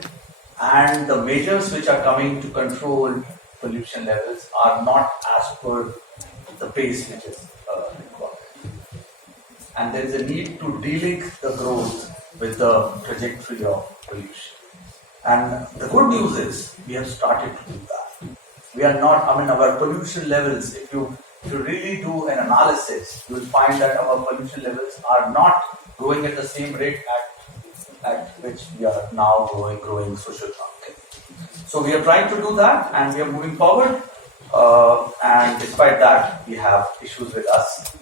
and the measures which are coming to control pollution levels are not as per the pace which is required. And there is a need to delink the growth with the trajectory of pollution. And the good news is we have started to do that. We are not, our pollution levels, if you really do an analysis, you will find that our pollution levels are not growing at the same rate at which we are now growing socio-economically. So we are trying to do that, and we are moving forward. And despite that, we have issues with us.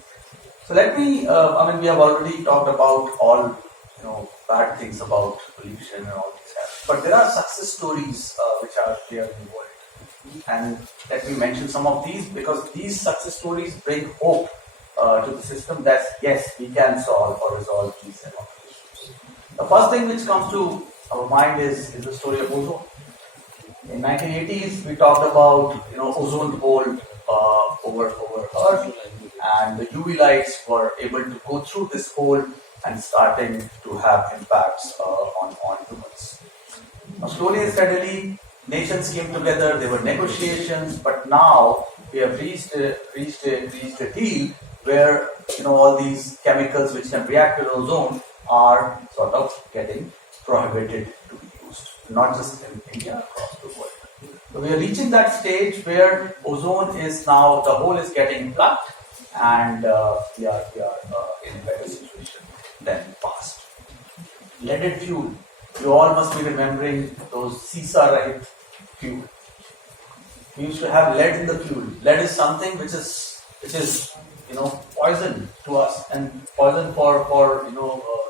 So let me, we have already talked about all, bad things about pollution and all these stuff. But there are success stories which are there in the world. And let me mention some of these, because these success stories bring hope to the system that yes, we can solve or resolve these issues. The first thing which comes to our mind is the story of ozone. In 1980s, we talked about ozone hole over Earth, and the UV lights were able to go through this hole and starting to have impacts on humans. Now, slowly and steadily, nations came together. There were negotiations, but now we have reached a deal where all these chemicals which can react with ozone are sort of getting prohibited to be used, not just in India, across the world. So we are reaching that stage where ozone is now, the hole is getting plugged, and we are in a better situation than past. Leaded fuel. You all must be remembering those Caesar-right fuel. We used to have lead in the fuel. Lead is something which is poison to us, and poison for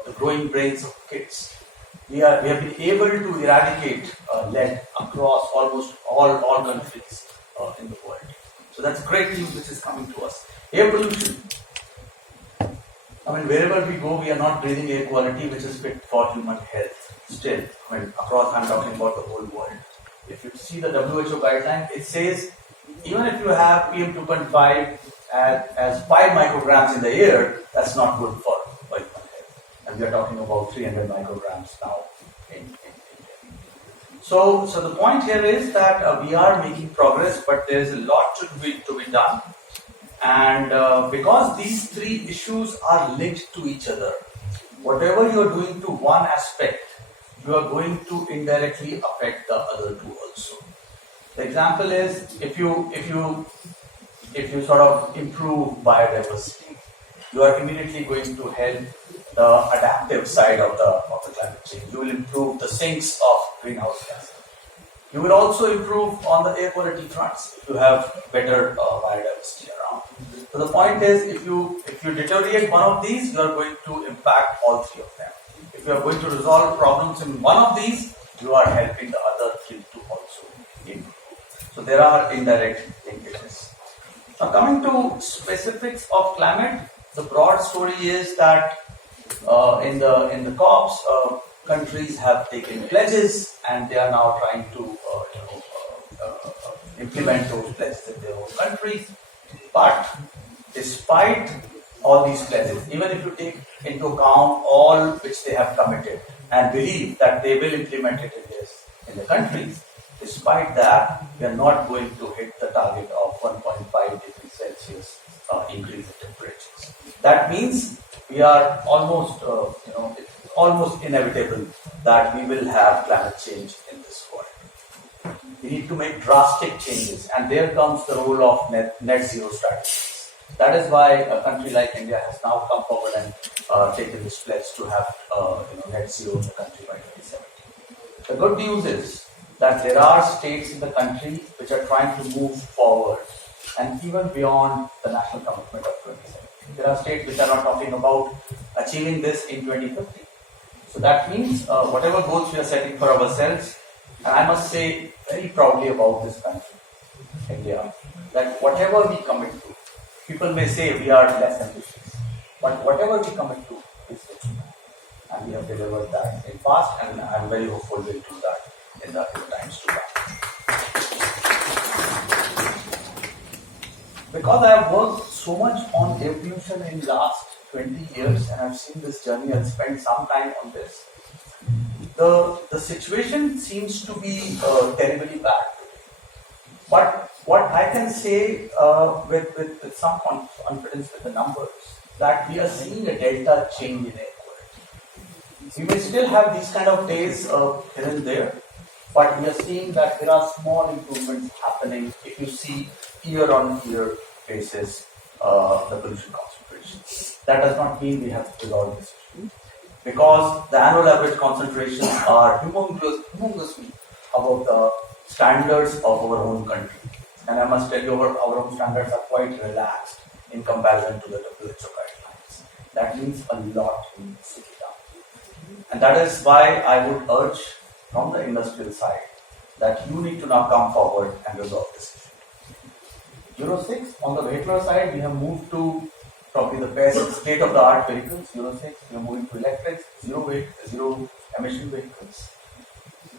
the growing brains of kids. We have been able to eradicate lead across almost all countries in the world. So that's great news which is coming to us. Air pollution. Wherever we go, we are not breathing air quality which is fit for human health. Still, across, I'm talking about the whole world. If you see the WHO guideline, it says even if you have PM2.5 as 5 micrograms in the air, that's not good for human health. And we are talking about 300 micrograms now in India. So the point here is that we are making progress, but there is a lot to be done. And because these three issues are linked to each other, whatever you are doing to one aspect, you are going to indirectly affect the other two also. The example is if you sort of improve biodiversity, you are immediately going to help the adaptive side of the climate change. You will improve the sinks of greenhouse gases. You will also improve on the air quality fronts if you have better biodiversity around. So the point is, if you deteriorate one of these, you are going to impact all three of them. If you are going to resolve problems in one of these, you are helping the other three to also improve. So there are indirect linkages. Now coming to specifics of climate, the broad story is that in the COPs, countries have taken pledges, and they are now trying to implement those pledges in their own countries. But despite all these pledges, even if you take into account all which they have committed and believe that they will implement it in the countries, despite that, we are not going to hit the target of 1.5 degrees Celsius increase in temperatures. That means we are almost, it's almost inevitable that we will have climate change in this world. We need to make drastic changes, and there comes the role of net zero strategies. That is why a country like India has now come forward and taken this pledge to have net zero in the country by 2070. The good news is that there are states in the country which are trying to move forward and even beyond the national commitment of 2070. There are states which are not talking about achieving this in 2050. So that means whatever goals we are setting for ourselves, and I must say very proudly about this country, India, that whatever we commit to, people may say we are less ambitious, but whatever we commit to is achieved. And we have delivered that in past, and I am very hopeful we'll do that in the times to come. Because I have worked so much on air pollution in the last 20 years and I've seen this journey and spent some time on this, the situation seems to be terribly bad today. But what I can say with some confidence with the numbers, that we are seeing a delta change in air quality. We may still have these kind of days here and there, but we are seeing that there are small improvements happening if you see year-on-year basis the pollution concentrations. That does not mean we have to resolve this issue, because the annual average concentrations are humongously above the standards of our own country. And I must tell you, our own standards are quite relaxed in comparison to the WHO guidelines. That means a lot needs to be done. And that is why I would urge from the industrial side that you need to now come forward and resolve this issue. Euro 6, on the vehicular side, we have moved to probably the best state-of-the-art vehicles. Euro 6, we are moving to electrics, zero emission vehicles.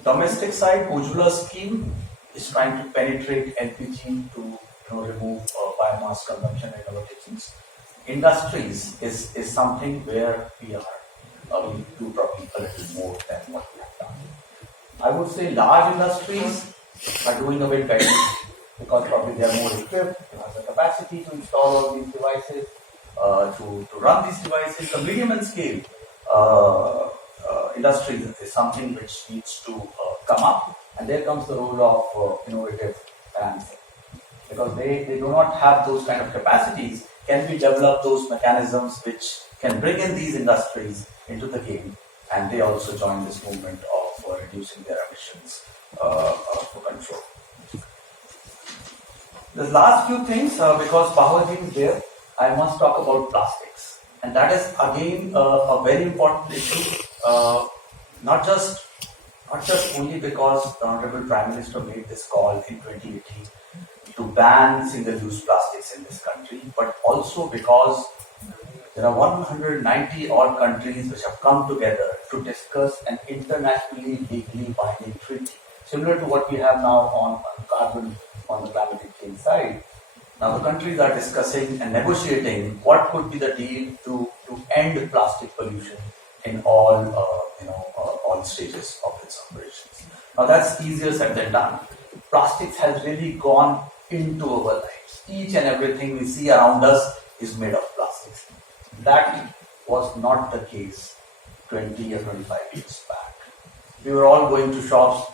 Domestic side, Ujjwala scheme is trying to penetrate LPG to remove biomass consumption in our kitchens. Industries is something where we do probably a little more than what we have done. I would say large industries are doing a bit better because probably they are more equipped, they have the capacity to install all these devices, to run these devices. The medium and scale industries is something which needs to come up, and there comes the role of innovative financing. Because they do not have those kind of capacities, can we develop those mechanisms which can bring in these industries into the game, and they also join this movement of reducing their emissions for control. The last few things, because Bahaji is there, I must talk about plastics. And that is again a very important issue, not just only because the Honorable Prime Minister made this call in 2018 to ban single-use plastics in this country, but also because there are 190 odd countries which have come together to discuss an internationally legally binding treaty, similar to what we have now on carbon on the climatic change side. Now the countries are discussing and negotiating what could be the deal to end plastic pollution in all stages of its operations. Now that's easier said than done. Plastics has really gone into our lives. Each and everything we see around us is made of plastics. That was not the case 20 or 25 years back. We were all going to shops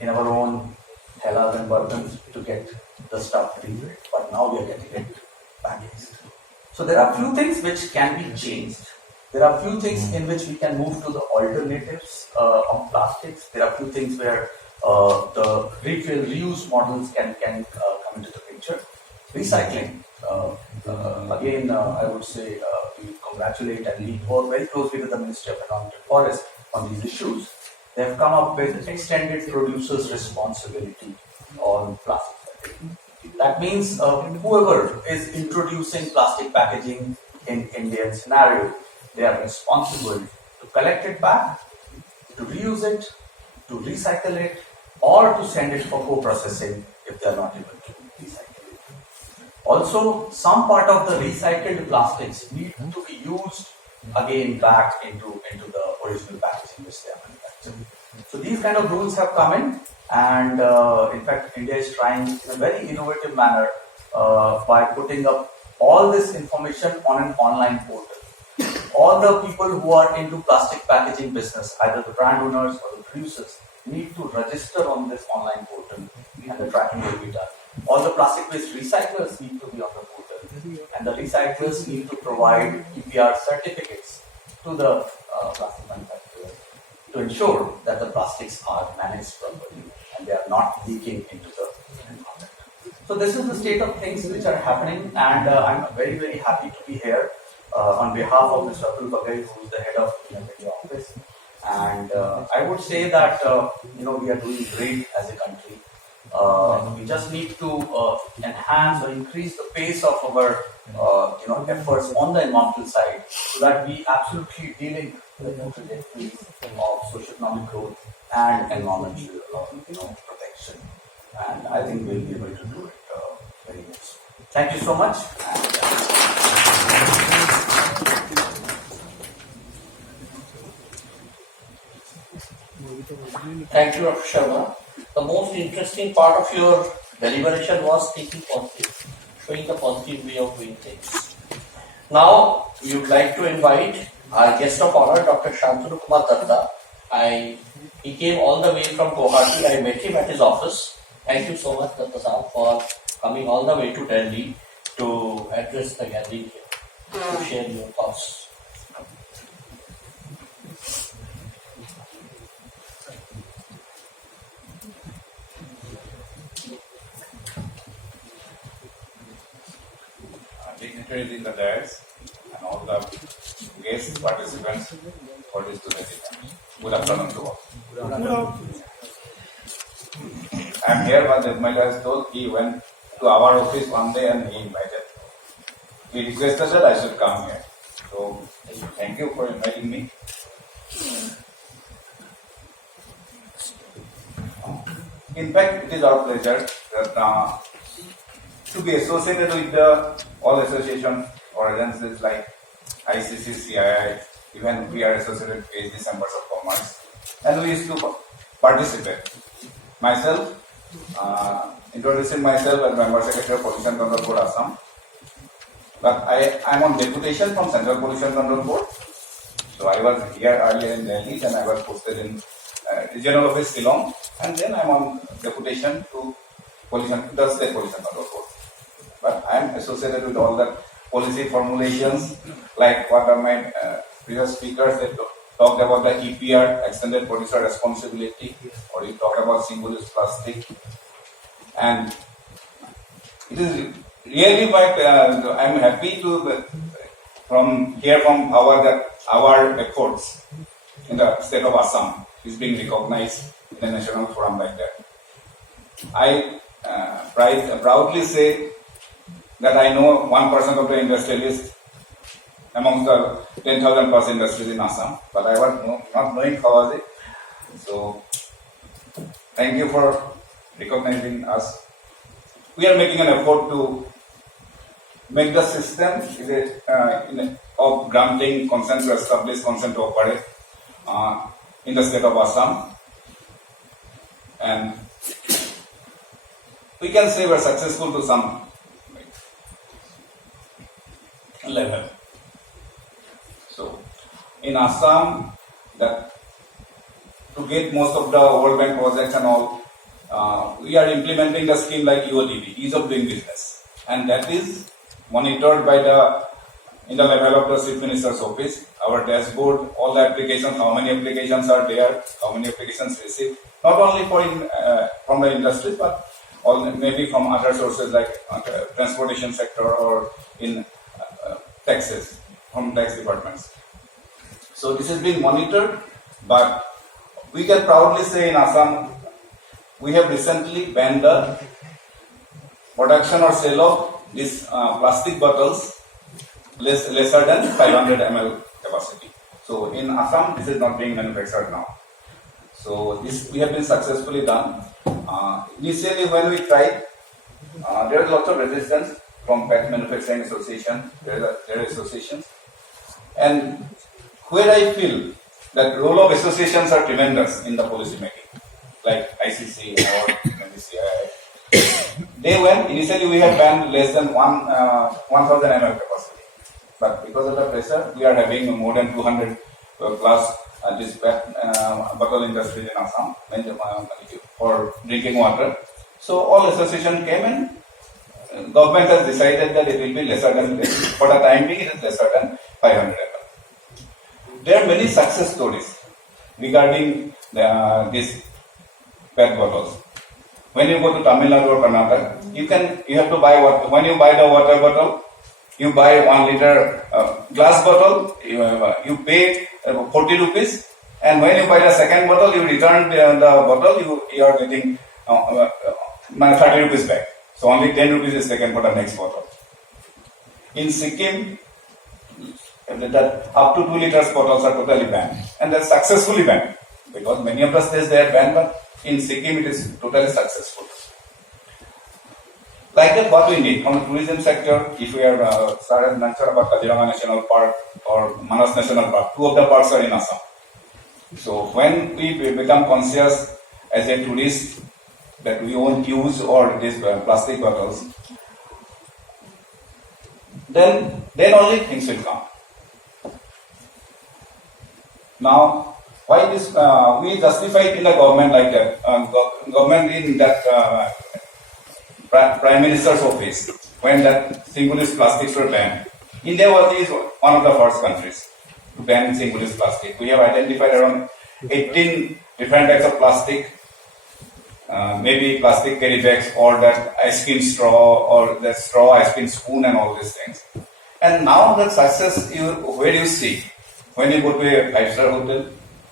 in our own thellas and burdens to get the stuff refilled, but now we are getting it packaged. So there are few things which can be changed. There are few things in which we can move to the alternatives of plastics. There are few things where the refill reuse models can come into the picture. Recycling. Again, I would say we congratulate and we work very closely with the Ministry of Environment and Forest on these issues. They have come up with extended producer's responsibility on plastic packaging. That means whoever is introducing plastic packaging in Indian scenario, they are responsible to collect it back, to reuse it, to recycle it, or to send it for co-processing if they are not able to recycle it. Also, some part of the recycled plastics need to be used again back into the original packaging which they are manufactured. So these kind of rules have come in, and in fact India is trying in a very innovative manner by putting up all this information on an online portal. All the people who are into plastic packaging business, either the brand owners or the producers, need to register on this online portal and the tracking will be done. All the plastic waste recyclers need to be on the portal and and the recyclers need to provide EPR certificates to the plastic manufacturers to ensure that the plastics are managed properly and they are not leaking into the environment. So this is the state of things which are happening, and I'm very, very happy to be here on behalf of Mr. Atul Bagai, who is the head of the Media Office. And I would say that we are doing great as a country. We just need to enhance or increase the pace of our efforts on the environmental side, so that we absolutely dealing with the trajectories of socio-economic growth and environmental protection. And I think we'll be able to do it very much. Thank you so much. Thank you, Dr. Sharma. The most interesting part of your deliberation was thinking positive, showing the positive way of doing things. Now, we would like to invite our guest of honor, Dr. Shantanu Kumar Datta. He came all the way from Guwahati. I met him at his office. Thank you so much, Datta Sahab, for coming all the way to Delhi to address the gathering here, to share your thoughts. Dignitaries in the dais and all the guest participants for this today. Good afternoon to all. I am here when the MLA has told he went to our office one day and he invited. He requested that I should come here. So thank you for inviting me. In fact, it is our pleasure that to be associated with all associations or agencies like ICC, CII, even we are associated with PhD Chambers of Commerce, and we used to participate. Myself, introducing myself as Member Secretary of Pollution Control Board Assam, but I am on deputation from Central Pollution Control Board. So I was here earlier in Delhi, then I was posted in Regional Office Shillong, and then I am on deputation to the State Pollution Control Board. But I am associated with all the policy formulations, like what are my previous speakers that talked about the EPR, extended producer responsibility, or you talk about single-use plastic. And it is really I am happy to hear from our efforts in the state of Assam is being recognized in a national forum like that. I proudly say that I know 1% of the industrialists amongst the 10,000 plus industries in Assam, but I was not knowing how was it. So, thank you for recognizing us. We are making an effort to make the system of granting consent to establish, consent to operate in the state of Assam. And we can say we are successful to some level. So, in Assam, to get most of the World Bank projects and all, we are implementing the scheme like EODB, Ease of Doing Business, and that is monitored by in the level of the Chief Minister's Office. Our dashboard, all the applications, how many applications are there, how many applications received, not only from the industry, but maybe from other sources like transportation sector or in taxes, from tax departments. So this is being monitored, but we can proudly say in Assam, we have recently banned the production or sale of these plastic bottles lesser than 500 ml capacity. So in Assam, this is not being manufactured now. So this we have been successfully done. Initially, when we tried, there is lots of resistance from Pack Manufacturing Association, there are associations, and where I feel that role of associations are tremendous in the policy making, like ICC or CII. Initially we had banned less than 1,000 ml capacity, but because of the pressure, we are having more than 200 plus this bottle industry in Assam for drinking water. So all association came and government has decided that it will be lesser than this. For the time being, it is lesser than 500 mm. There are many success stories regarding these PET bottles. When you go to Tamil Nadu or Karnataka, you have to buy when you buy the water bottle, you buy 1 liter glass bottle, you pay 40 rupees, and when you buy the second bottle, you return the bottle, you are getting 30 rupees back. So only 10 rupees is taken for the next bottle. In Sikkim, that up to 2 liters bottles are totally banned, and they're successfully banned because many of the states they are banned, but in Sikkim it is totally successful. Like that, what we need from the tourism sector, if we are started mention about Kaziranga National Park or Manas National Park, 2 of the parks are in Assam. So when we become conscious as a tourist that we won't use or these plastic bottles, then only things will come. Now, why this? We justify it in the government like that. Government in that Prime Minister's office when that single-use plastics were banned. India is one of the first countries to ban single-use plastic. We have identified around 18 different types of plastic. Maybe plastic carry bags or that ice cream straw or that straw ice cream spoon and all these things. And now that success, where you see, when you go to a 5-star hotel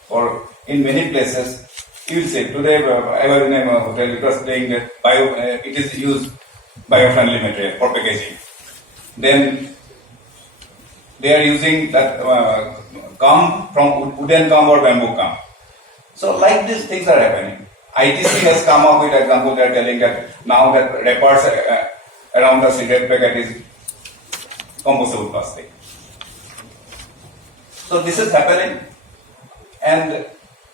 or in many places, you will say, today I was in a hotel, it was saying that it is used bio-friendly material for packaging. Then they are using that gum from wooden gum or bamboo gum. So like these things are happening. ITC has come up with example. They are telling that now that wrappers around the cigarette packet is compostable plastic. So this is happening, and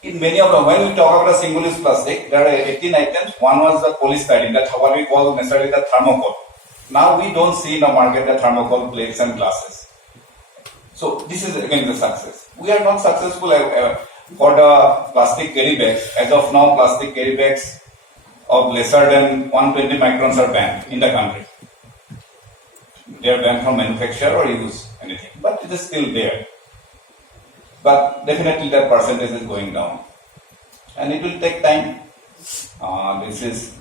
in many of them, when we talk about a single-use plastic, there are 18 items. One was the polystyrene, that's what we call necessarily the thermocol. Now we don't see in the market the thermocol plates and glasses. So this is again the success. We are not successful for the plastic carry bags. As of now, plastic carry bags of lesser than 120 microns are banned in the country. They are banned from manufacture or use anything, but it is still there. But definitely that percentage is going down. And it will take time. This is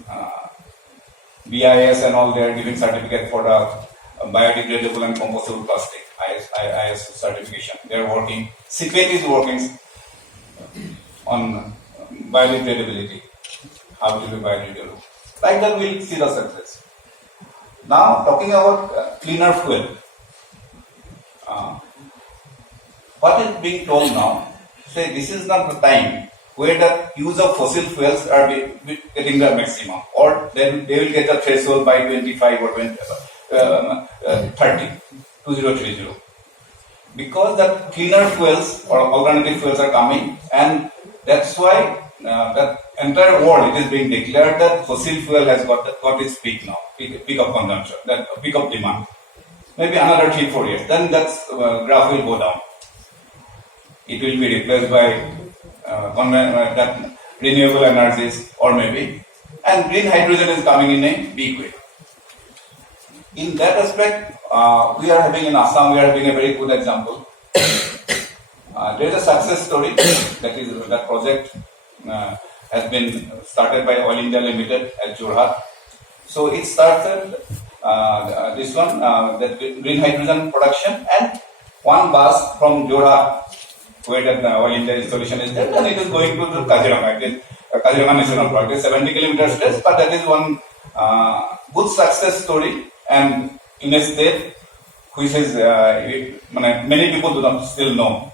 BIS and all, they are giving certificate for the biodegradable and compostable plastic, IS certification. They are working, CPET is working on biodegradability, how to be biodegradable. Like that we will see the success. Now talking about cleaner fuel. What is being told now? Say this is not the time where the use of fossil fuels are getting the maximum, or then they will get the threshold by 25 or 2030, because the cleaner fuels or alternative fuels are coming, and that's why that entire world it is being declared that fossil fuel has got its peak now, peak of consumption, that peak of demand. Maybe another 3-4 years, then that graph will go down. It will be replaced by that renewable energies or maybe, and green hydrogen is coming in a big way. In that aspect, we are having in Assam, we are having a very good example. There is a success story, that project has been started by Oil India Limited at Jorhat. So it started this one, that green hydrogen production, and one bus from Jorhat, where the Oil India installation is there, and it is going to Kaziranga. It is Kaziranga National Park. It is 70 kilometers stretch, but that is one good success story, and in a state which is many people do not still know.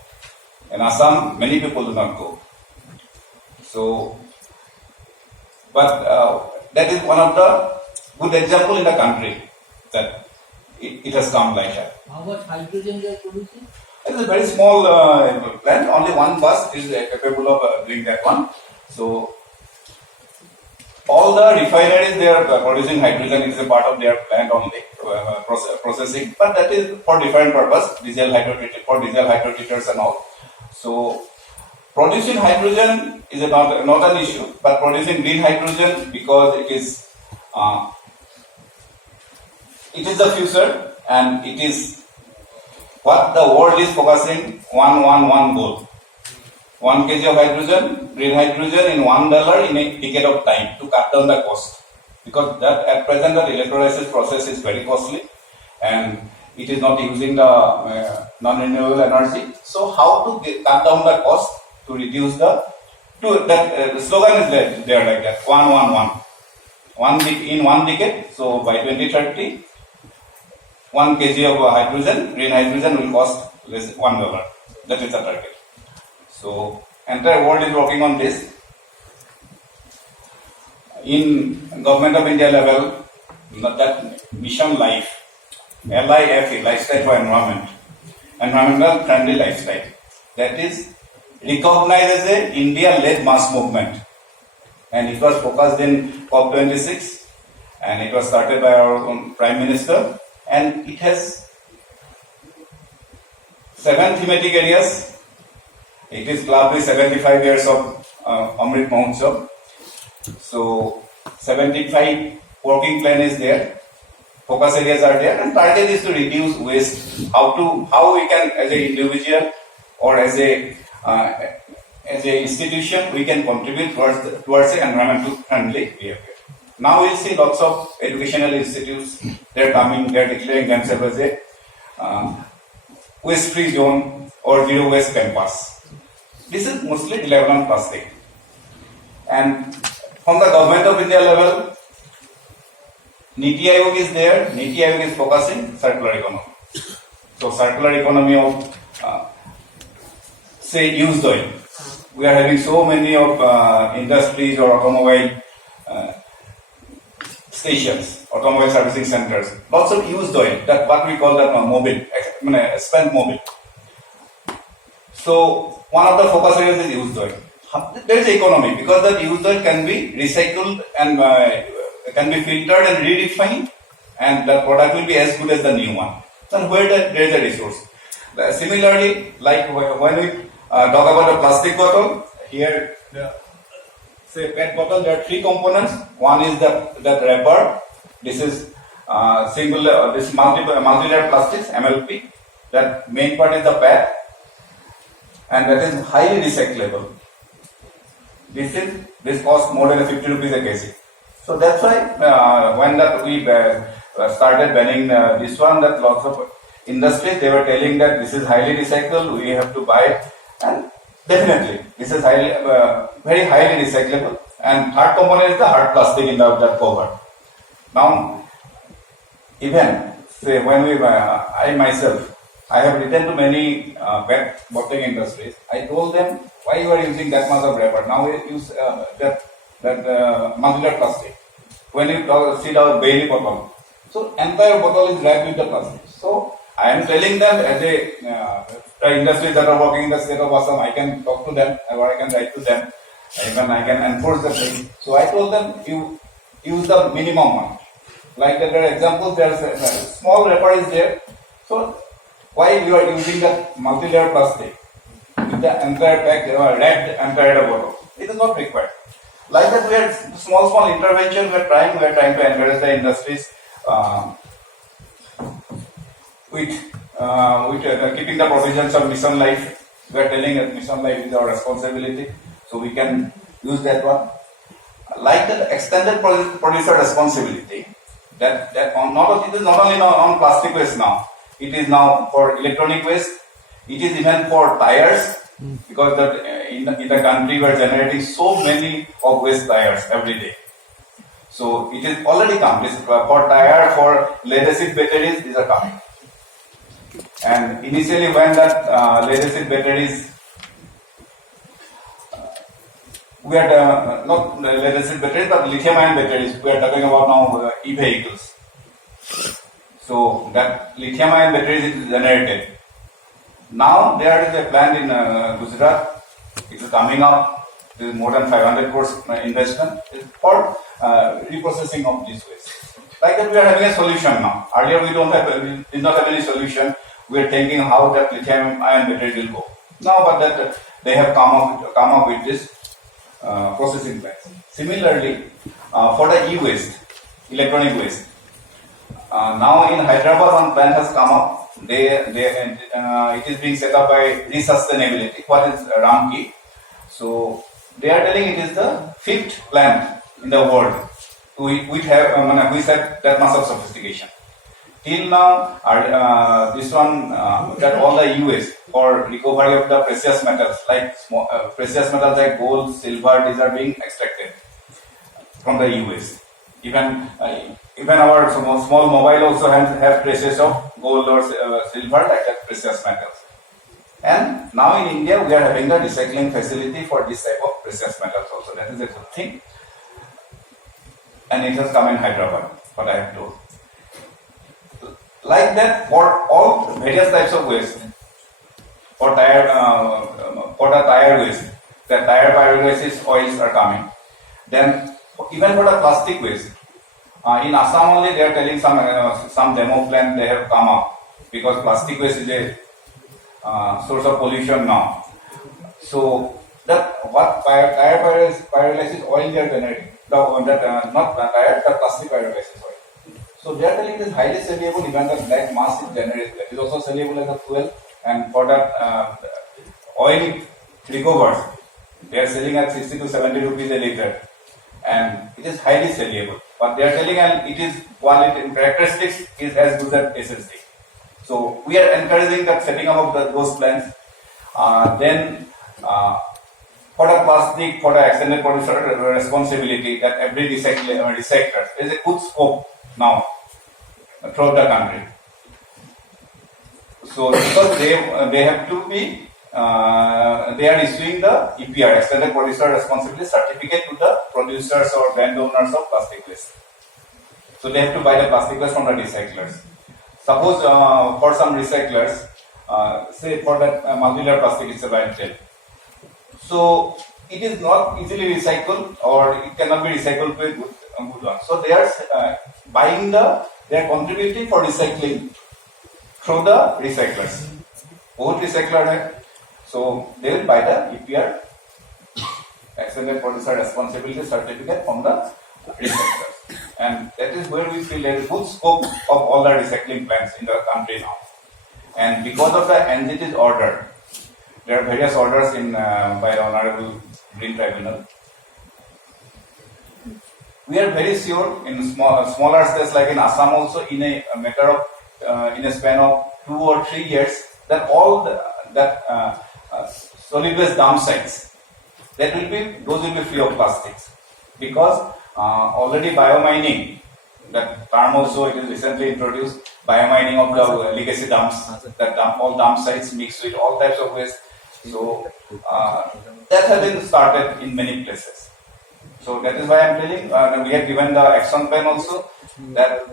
In Assam, many people do not go. So, but that is one of the good example in the country that it has come like that. How much hydrogen they are producing? It is a very small plant. Only one bus is capable of doing that one. So all the refineries they are producing hydrogen. It is a part of their plant only processing, but that is for different purpose. Diesel hydrotreaters and all. So producing hydrogen is not an issue, but producing green hydrogen, because it is it is the future, and it is what the world is focusing 111 goal. 1 kg of hydrogen, green hydrogen in $1 in a decade of time to cut down the cost. Because that at present the electrolysis process is very costly and it is not using the non-renewable energy. So how to cut down the cost to reduce the the slogan is there like that 111. In 1 decade, so by 2030, 1 kg of hydrogen, green hydrogen will cost less $1. That is the target. So entire world is working on this. In Government of India level, that Mission Life, LIFE, Lifestyle for Environment, Environmental Friendly Lifestyle, that is recognized as a India-led mass movement. And it was focused in COP26 and it was started by our own Prime Minister, and it has 7 thematic areas. It is clubbed with 75 years of Amrit Mahotsav. So 75 working plan is there, focus areas are there, and target is to reduce waste. How we can, as an individual or as a institution, we can contribute towards the environmental friendly behavior. Now we'll see lots of educational institutes, they're declaring themselves as a waste-free zone or zero waste campus. This is mostly reliable on plastic. And from the Government of India level, Niti Aayog is there. Niti Aayog is focusing circular economy. So circular economy of, say, used oil. We are having so many of industries or automobile stations, automobile servicing centers. Lots of used oil. That what we call that mobile, spent mobile. So one of the focus areas is used oil. There is economy because that used oil can be recycled and can be filtered and redefined, and the product will be as good as the new one. Then where there is a resource. Similarly, like when we talk about a plastic bottle, here, say PET bottle, there are 3 components. One is that wrapper. This is this multi-layer plastics, MLP. That main part is the pad, and that is highly recyclable. This costs more than 50 rupees a kg. So that's why when we started banning this one, that lots of industries, they were telling that this is highly recyclable, we have to buy it, and definitely this is very highly recyclable. And third component is the hard plastic in that cover. Now, even say when I myself, I have written to many PET bottling industries. I told them, why you are using that much of wrapper? Now we use that modular plastic. When you see our Bailey bottle, so entire bottle is wrapped with the plastic. So I am telling them as the industries that are working in the state of Assam, I can talk to them or I can write to them. Even I can enforce the thing. So I told them, you use the minimum one. Like there are examples, there is a small wrapper is there. So why you are using that multi-layer plastic with the entire pack wrapped entire bottle? It is not required. Like that, we are small intervention. We are trying to encourage the industries with keeping the provisions of Mission Life. We are telling that Mission Life is our responsibility, so we can use that one. Like the extended producer responsibility. That it is not only on plastic waste now. It is now for electronic waste. It is even for tires, because in the country we are generating so many of waste tires every day. So it is already come. This for tire, for lead acid batteries, these are coming. And initially when that lead acid batteries, we are not lead acid batteries, but lithium ion batteries. We are talking about now e-vehicles. So that lithium ion batteries is generated. Now there is a plant in Gujarat. It is coming up. There is more than 500 crores investment for reprocessing of this waste. Like that, we are having a solution now. Earlier we did not have any solution. We are thinking how that lithium ion battery will go. Now, but that they have come up with this processing plant. Similarly, for the e-waste, electronic waste, Now in Hyderabad, one plan has come up. It is being set up by Resustainability. What is Ramki? So they are telling it is the fifth plant in the world which have that much of sophistication. Till now, this one that all the US for recovery of the precious metals like gold, silver, these are being extracted from the US. Even our small mobile also have traces of gold or silver like that precious metals. And now in India we are having a recycling facility for this type of precious metals also. That is a good thing. And it has come in Hyderabad, what I have told. Like that, for all various types of waste, for the tire waste, the tire pyrolysis oils are coming. Then even for the plastic waste, in Assam only they are telling some demo plan they have come up because plastic waste is a source of pollution now. So that what tire pyrolysis oil they are generating, not the tire, the plastic pyrolysis oil. So they are telling it is highly soluble, even the black mass is generated. It is also soluble as a fuel, and for that oil recovers. They are selling at 60 to 70 rupees a liter, and it is highly soluble. But they are telling and it is quality and characteristics is as good as SSD. So we are encouraging that setting up of those plants. Then for the plastic, for the extended producer responsibility, that every recycler there is a good scope now throughout the country. So because they have to be they are issuing the EPR, extended producer responsibility certificate to the producers or brand owners of plastic waste. So they have to buy the plastic waste from the recyclers. Suppose for some recyclers, say for that multi-layer plastic is a bad gel. So it is not easily recycled or it cannot be recycled to a good one. So they are they are contributing for recycling through the recyclers. Both recycler hai. So they will buy the EPR, extended producer responsibility certificate from the recyclers. And that is where we feel there is good scope of all the recycling plants in the country now. And because of the NGT's order, there are various orders by the Honorable Green Tribunal. We are very sure in smaller states like in Assam also in a matter of in a span of 2 or 3 years that all solid waste dump sites those will be free of plastics because already biomining, that term also it is recently introduced, biomining of the legacy dumps, all dump sites mixed with all types of waste. So that has been started in many places. So that is why I am telling, we have given the action plan also that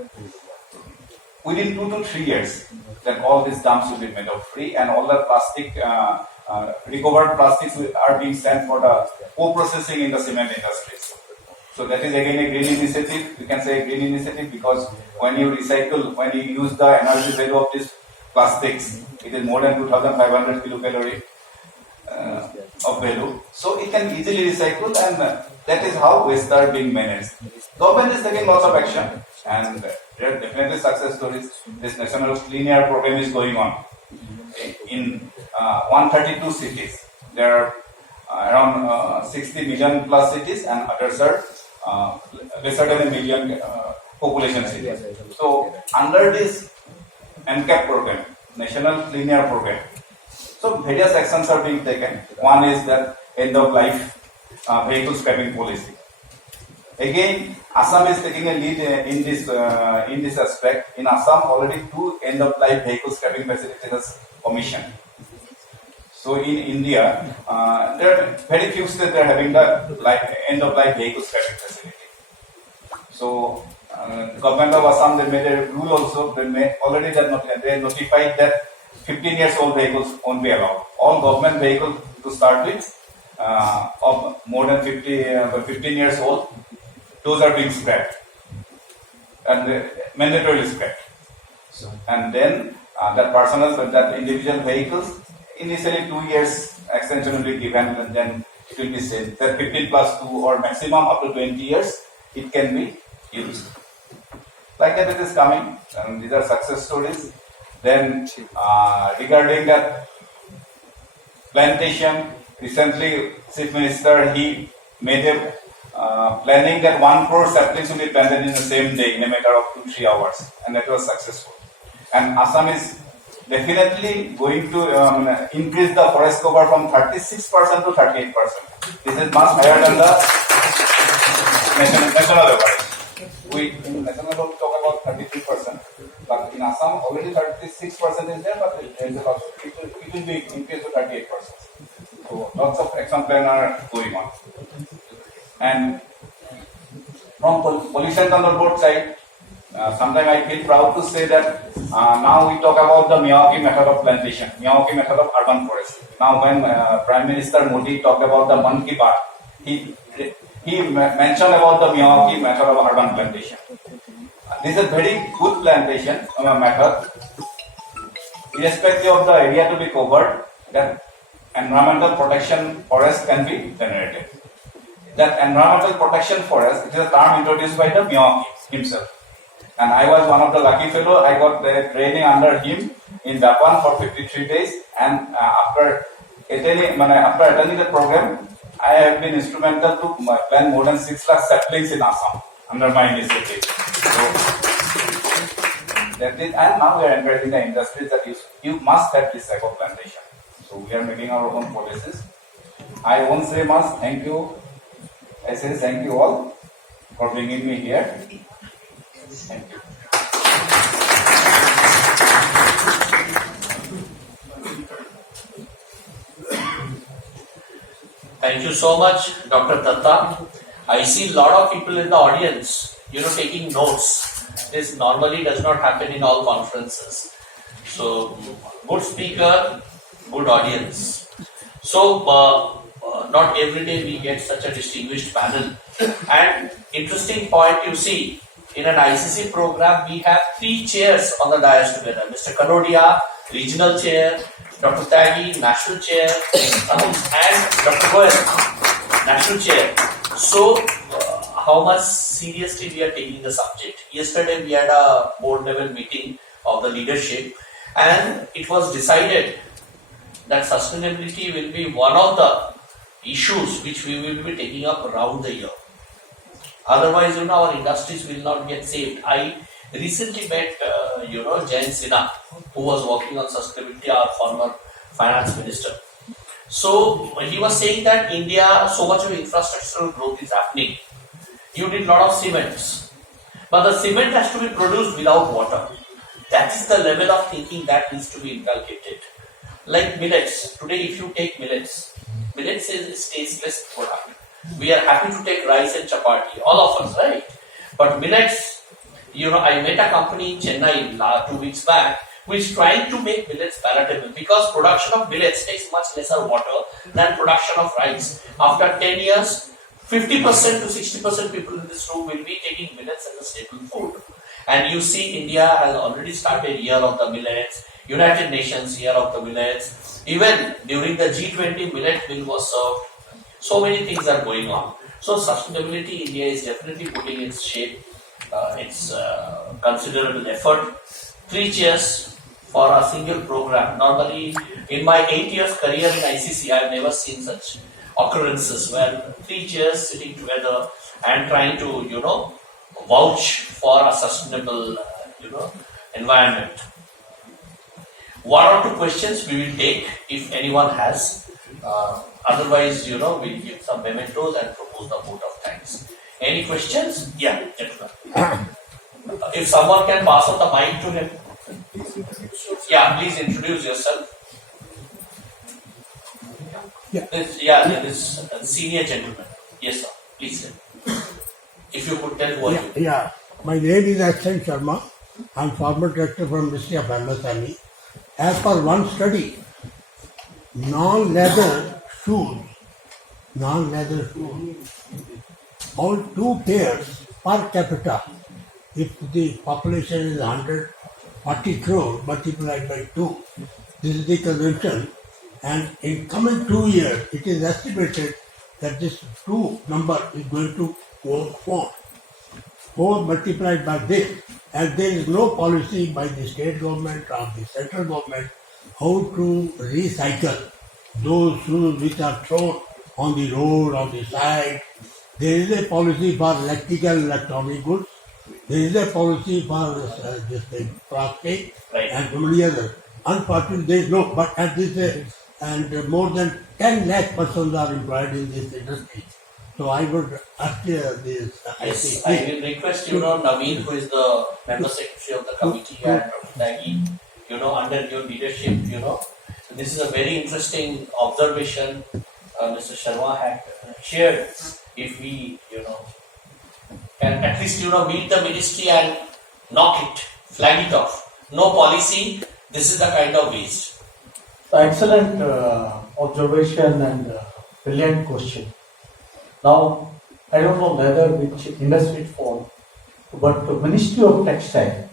within 2 to 3 years that all these dumps will be made of free and all the plastic, recovered plastics are being sent for the co-processing in the cement industries. So that is again a green initiative. You can say a green initiative because when you use the energy value of these plastics, it is more than 2,500 kilocalorie of value. So it can easily recycle and that is how waste are being managed. Government is taking lots of action and there are definitely success stories. This national clean air program is going on in 132 cities. There are around 60 million plus cities and others are lesser than a million population cities. So under this NCAP program, National Clean Air Program, so various actions are being taken. One is that end of life vehicle scrapping policy. Again, Assam is taking a lead in this aspect. In Assam, already 2 end of life vehicle scrapping facilities commissioned. So in India, there are very few states that are having the end of life vehicle scrapping facility. So the government of Assam they made a rule also. They notified that 15 years old vehicles won't be allowed. All government vehicles to start with of more than 15 years old, those are being scrapped and mandatorily scrapped. So, and then that individual vehicles, initially 2 years extension will be given and then it will be said that 15 plus 2 or maximum up to 20 years it can be used. Like that it is coming, and these are success stories. Then regarding that plantation, recently Chief Minister, he made a planning that 1 crore saplings will be planted in the same day in a matter of 2-3 hours, and that was successful. And Assam is definitely going to increase the forest cover from 36% to 38%. This is much higher than the national average. We in national level talk about 33%, but in Assam already 36% is there, but it will be increased to 38%. So lots of action plan are going on. And from pollution control board side, sometimes I feel proud to say that now we talk about the Miyawaki method of plantation, Miyawaki method of urban forest. Now when Prime Minister Modi talked about the Mann Ki Baat, he mentioned about the Miyawaki method of urban plantation. This is a very good plantation method. Irrespective of the area to be covered, that environmental protection forest can be generated. That environmental protection forest, it is a term introduced by the Miyawaki himself. And I was one of the lucky fellow. I got the training under him in Japan for 53 days. And after attending the program, I have been instrumental to plant more than 6 lakh saplings in Assam under my initiative. So, that is, and now we are encouraging the industries that you must have this type of plantation. So we are making our own policies. I won't say much. Thank you. I say thank you all for bringing me here. Thank you. Thank you so much, Dr. Datta. I see a lot of people in the audience, taking notes. This normally does not happen in all conferences. So, good speaker, good audience. So, not every day we get such a distinguished panel. And interesting point you see, in an ICC program, we have 3 chairs on the dais together. Mr. Kanodia, regional chair, Dr. Taggi, national chair, and Dr. Goel, national chair. So, how much seriously we are taking the subject? Yesterday, we had a board level meeting of the leadership, and it was decided that sustainability will be one of the issues which we will be taking up around the year. Otherwise, our industries will not get saved. I recently met, Jain Sinha, who was working on sustainability, our former finance minister. So, he was saying that India, so much of infrastructural growth is happening. You need a lot of cements. But the cement has to be produced without water. That is the level of thinking that needs to be inculcated. Like millets. Today, if you take millets is tasteless product. We are happy to take rice and chapati, all of us, right? But millets, I met a company in Chennai 2 weeks back who is trying to make millets palatable because production of millets takes much lesser water than production of rice. After 10 years, 50% to 60% people in this room will be taking millets as a staple food. And you see India has already started Year of the Millets, United Nations Year of the Millets. Even during the G20 millet meal was served. So many things are going on. So sustainability, India is definitely putting its shape, its considerable effort. 3 chairs for a single program. Normally, in my 8 years career in ICC, I have never seen such occurrences where 3 chairs sitting together and trying to, vouch for a sustainable, environment. 1 or 2 questions we will take if anyone has. Otherwise, we'll give some mementos and propose the vote of thanks. Any questions? Yeah, gentlemen. If someone can pass on the mic to him. Yeah, please introduce yourself. This senior gentleman. Yes, sir. Please, sir. If you could tell who are you. Yeah, my name is Sumit Sharma. I'm former director from Ministry of Pharmacy. As per one study, non-leather shoes, on 2 pairs per capita, if the population is 140 crore multiplied by 2, this is the consumption, and in coming 2 years, it is estimated that this 2 number is going to go 4. 4 multiplied by this and there is no policy by the state government or the central government how to recycle those shoes which are thrown on the road, on the side. There is a policy for electronic goods. There is a policy for this thing, plastic and so many others. Unfortunately, there is no, but at this, and more than 10 lakh persons are employed in this industry. So I would ask this. Yes, I will request, Naveen, who is the member secretary of the committee, and Nagi, under your leadership, So this is a very interesting observation Mr. Sharma had shared. If we, can at least, meet the ministry and knock it, flag it off. No policy, this is the kind of waste. Excellent observation and brilliant question. Now, I don't know whether which industry it falls, but the Ministry of Textile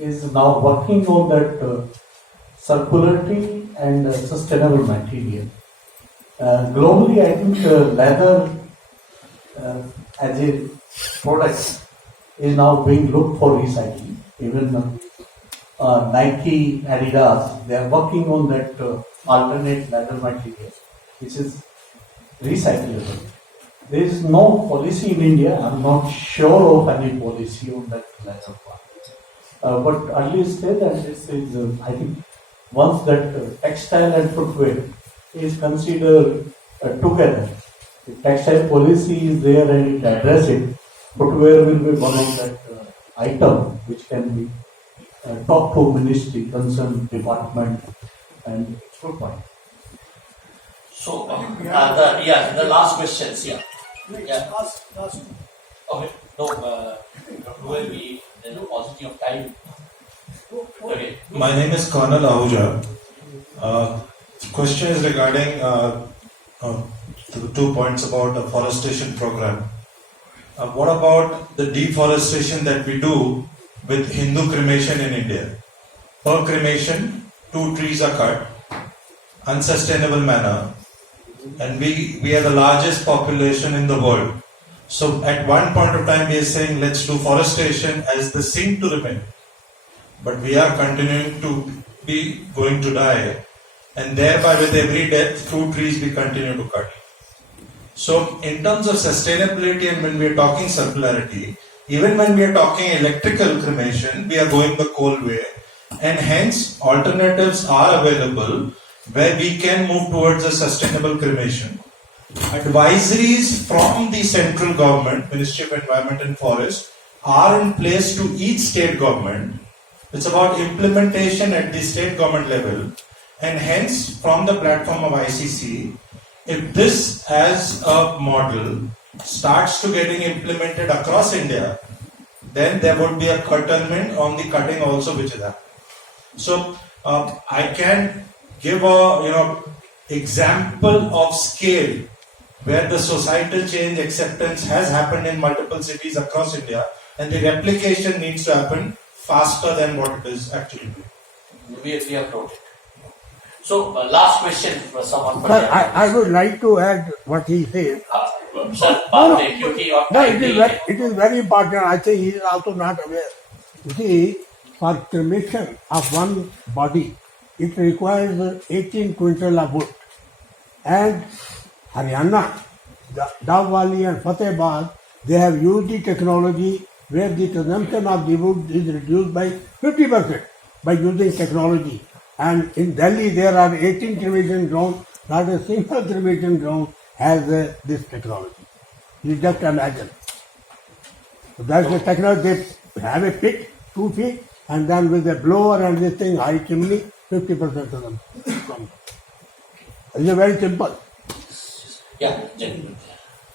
is now working on that circularity and sustainable material. Globally, I think leather as a product is now being looked for recycling. Even Nike, Adidas, they are working on that alternate leather material, which is recyclable. There is no policy in India. I'm not sure of any policy on that leather part. But earlier stage, and this is, I think, once that textile and footwear is considered together, the textile policy is there and it addresses it, footwear will be one of that item which can be talked to ministry, concerned department, and it's good point. So, the last questions, Last. Okay, no, will be the paucity of time. Okay. My name is Colonel Ahuja. Question is regarding the 2 points about the forestation program. What about the deforestation that we do with Hindu cremation in India? Per cremation, 2 trees are cut, unsustainable manner, and we are the largest population in the world. So at one point of time we are saying let's do forestation as the sin to repent. But we are continuing to be going to die, and thereby with every death 2 trees we continue to cut. So in terms of sustainability, and when we are talking circularity, even when we are talking electrical cremation, we are going the coal way, and hence alternatives are available where we can move towards a sustainable cremation. Advisories from the central government, Ministry of Environment and Forest, are in place to each state government. It's about implementation at the state government level, and hence from the platform of ICC, if this as a model starts to getting implemented across India, then there would be a curtailment on the cutting also which is happening. So I can give a example of scale where the societal change acceptance has happened in multiple cities across India, and the replication needs to happen faster than what it is actually doing. We have noted. So, last question for someone. Sir, I would like to add what he said. Sir, it is very important. I think he is also not aware. You see, for cremation of one body, it requires 18 quintal of wood. And Haryana, Dav Valley and Fatehbad, they have used the technology where the consumption of the wood is reduced by 50% by using technology. And in Delhi, there are 18 cremation grounds. Not a single cremation ground has this technology. You just imagine. So that's the technology. They have a pit, 2 feet, and then with a blower and this thing, high chimney, 50% of them come. It's very simple. Yeah, gentlemen.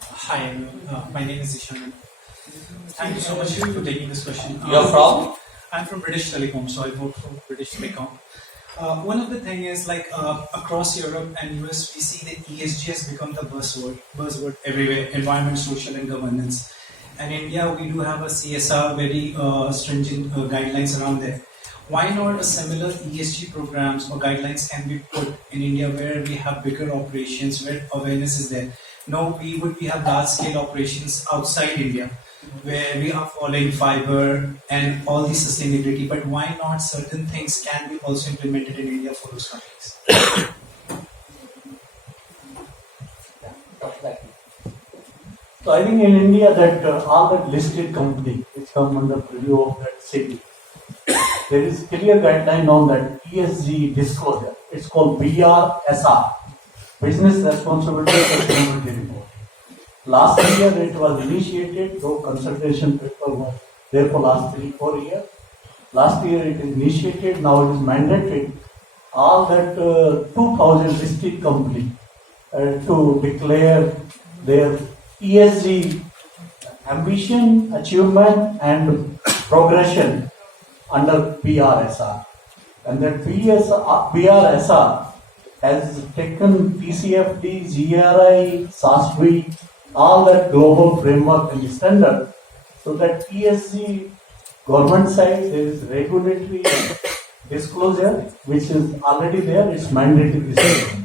Hi, my name is Ishan. Thank you so much for taking this question. You're from? I'm from British Telecom, so I work for British Telecom. One of the things is across Europe and US, we see that ESG has become the buzzword everywhere, environment, social and governance. And in India, we do have a CSR, very stringent guidelines around there. Why not a similar ESG programs or guidelines can be put in India where we have bigger operations, where awareness is there? No, we have large scale operations outside India. where we are following fiber and all the sustainability, but why not certain things can be also implemented in India for those countries? So I think in India that all that listed company which come under preview of that city, there is clear guideline on that ESG disclosure. It's called BRSR, Business Responsibility Sustainability Report. Last year it was initiated, though consultation paper was there for last 3-4 years. Last year it is initiated, now it is mandated. All that 2000 listed company to declare their ESG ambition, achievement and progression under BRSR. And that BRSR has taken TCFD, GRI, SASB, all that global framework and standard, so that ESG government side there is regulatory disclosure which is already there, it's mandatory disclosure.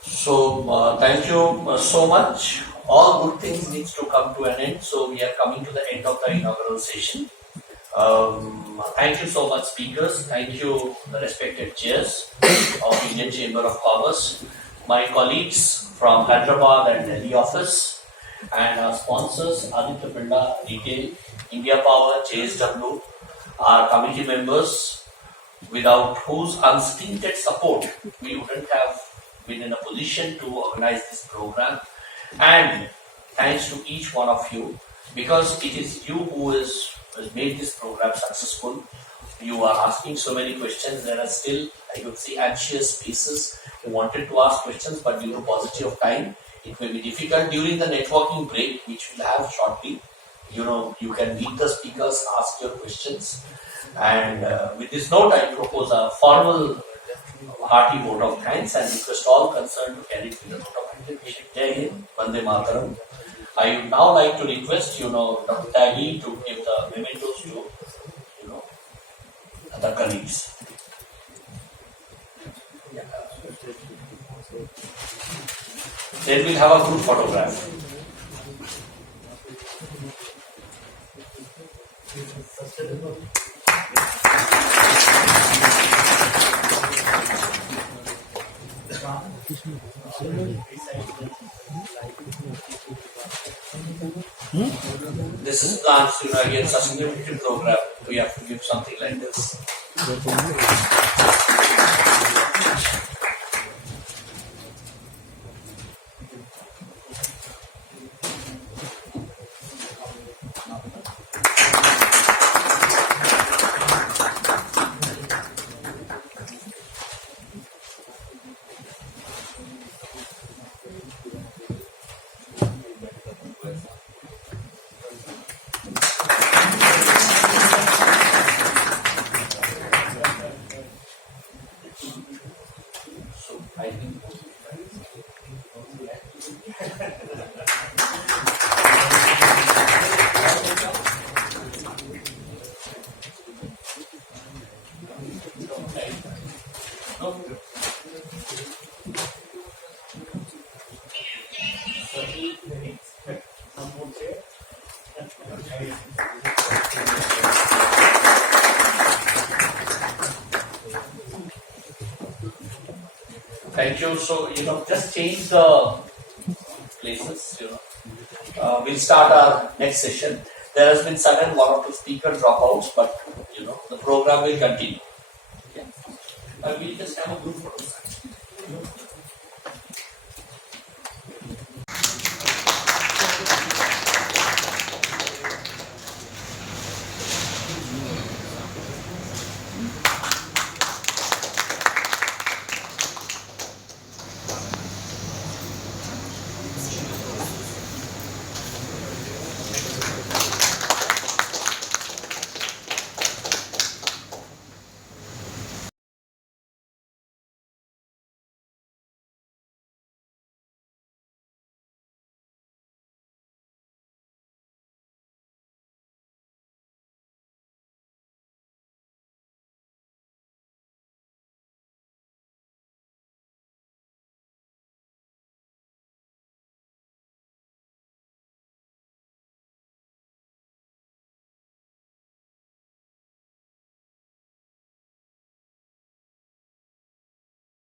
So thank you so much. All good things needs to come to an end. So we are coming to the end of the inaugural session. Thank you so much, speakers. Thank you, the respected chairs of Indian Chamber of Commerce, my colleagues from Hyderabad and Delhi office, and our sponsors, Aditya Birla Retail, India Power, JSW, our committee members, without whose unstinted support we wouldn't have been in a position to organize this program. And thanks to each one of you, because it is you who has made this program successful. You are asking so many questions. There are still, I would say, anxious faces who wanted to ask questions, but due to paucity of time, it may be difficult. During the networking break, which we'll have shortly, you can meet the speakers, ask your questions. And with this note, I propose a formal hearty vote of thanks and request all concerned to carry it with a vote of acclamation. Jai Hind, Vande Mataram. I would now like to request, Dr. Tyagi to give the mementos to, other colleagues. Then we'll have a group photograph. This is plans, again, sustainability program. We have to give something like this. Thank you. So, just change the places, we'll start our next session. There has been sudden 1 or 2 speaker dropouts, but, the program will continue. Okay? We'll just have a group photo.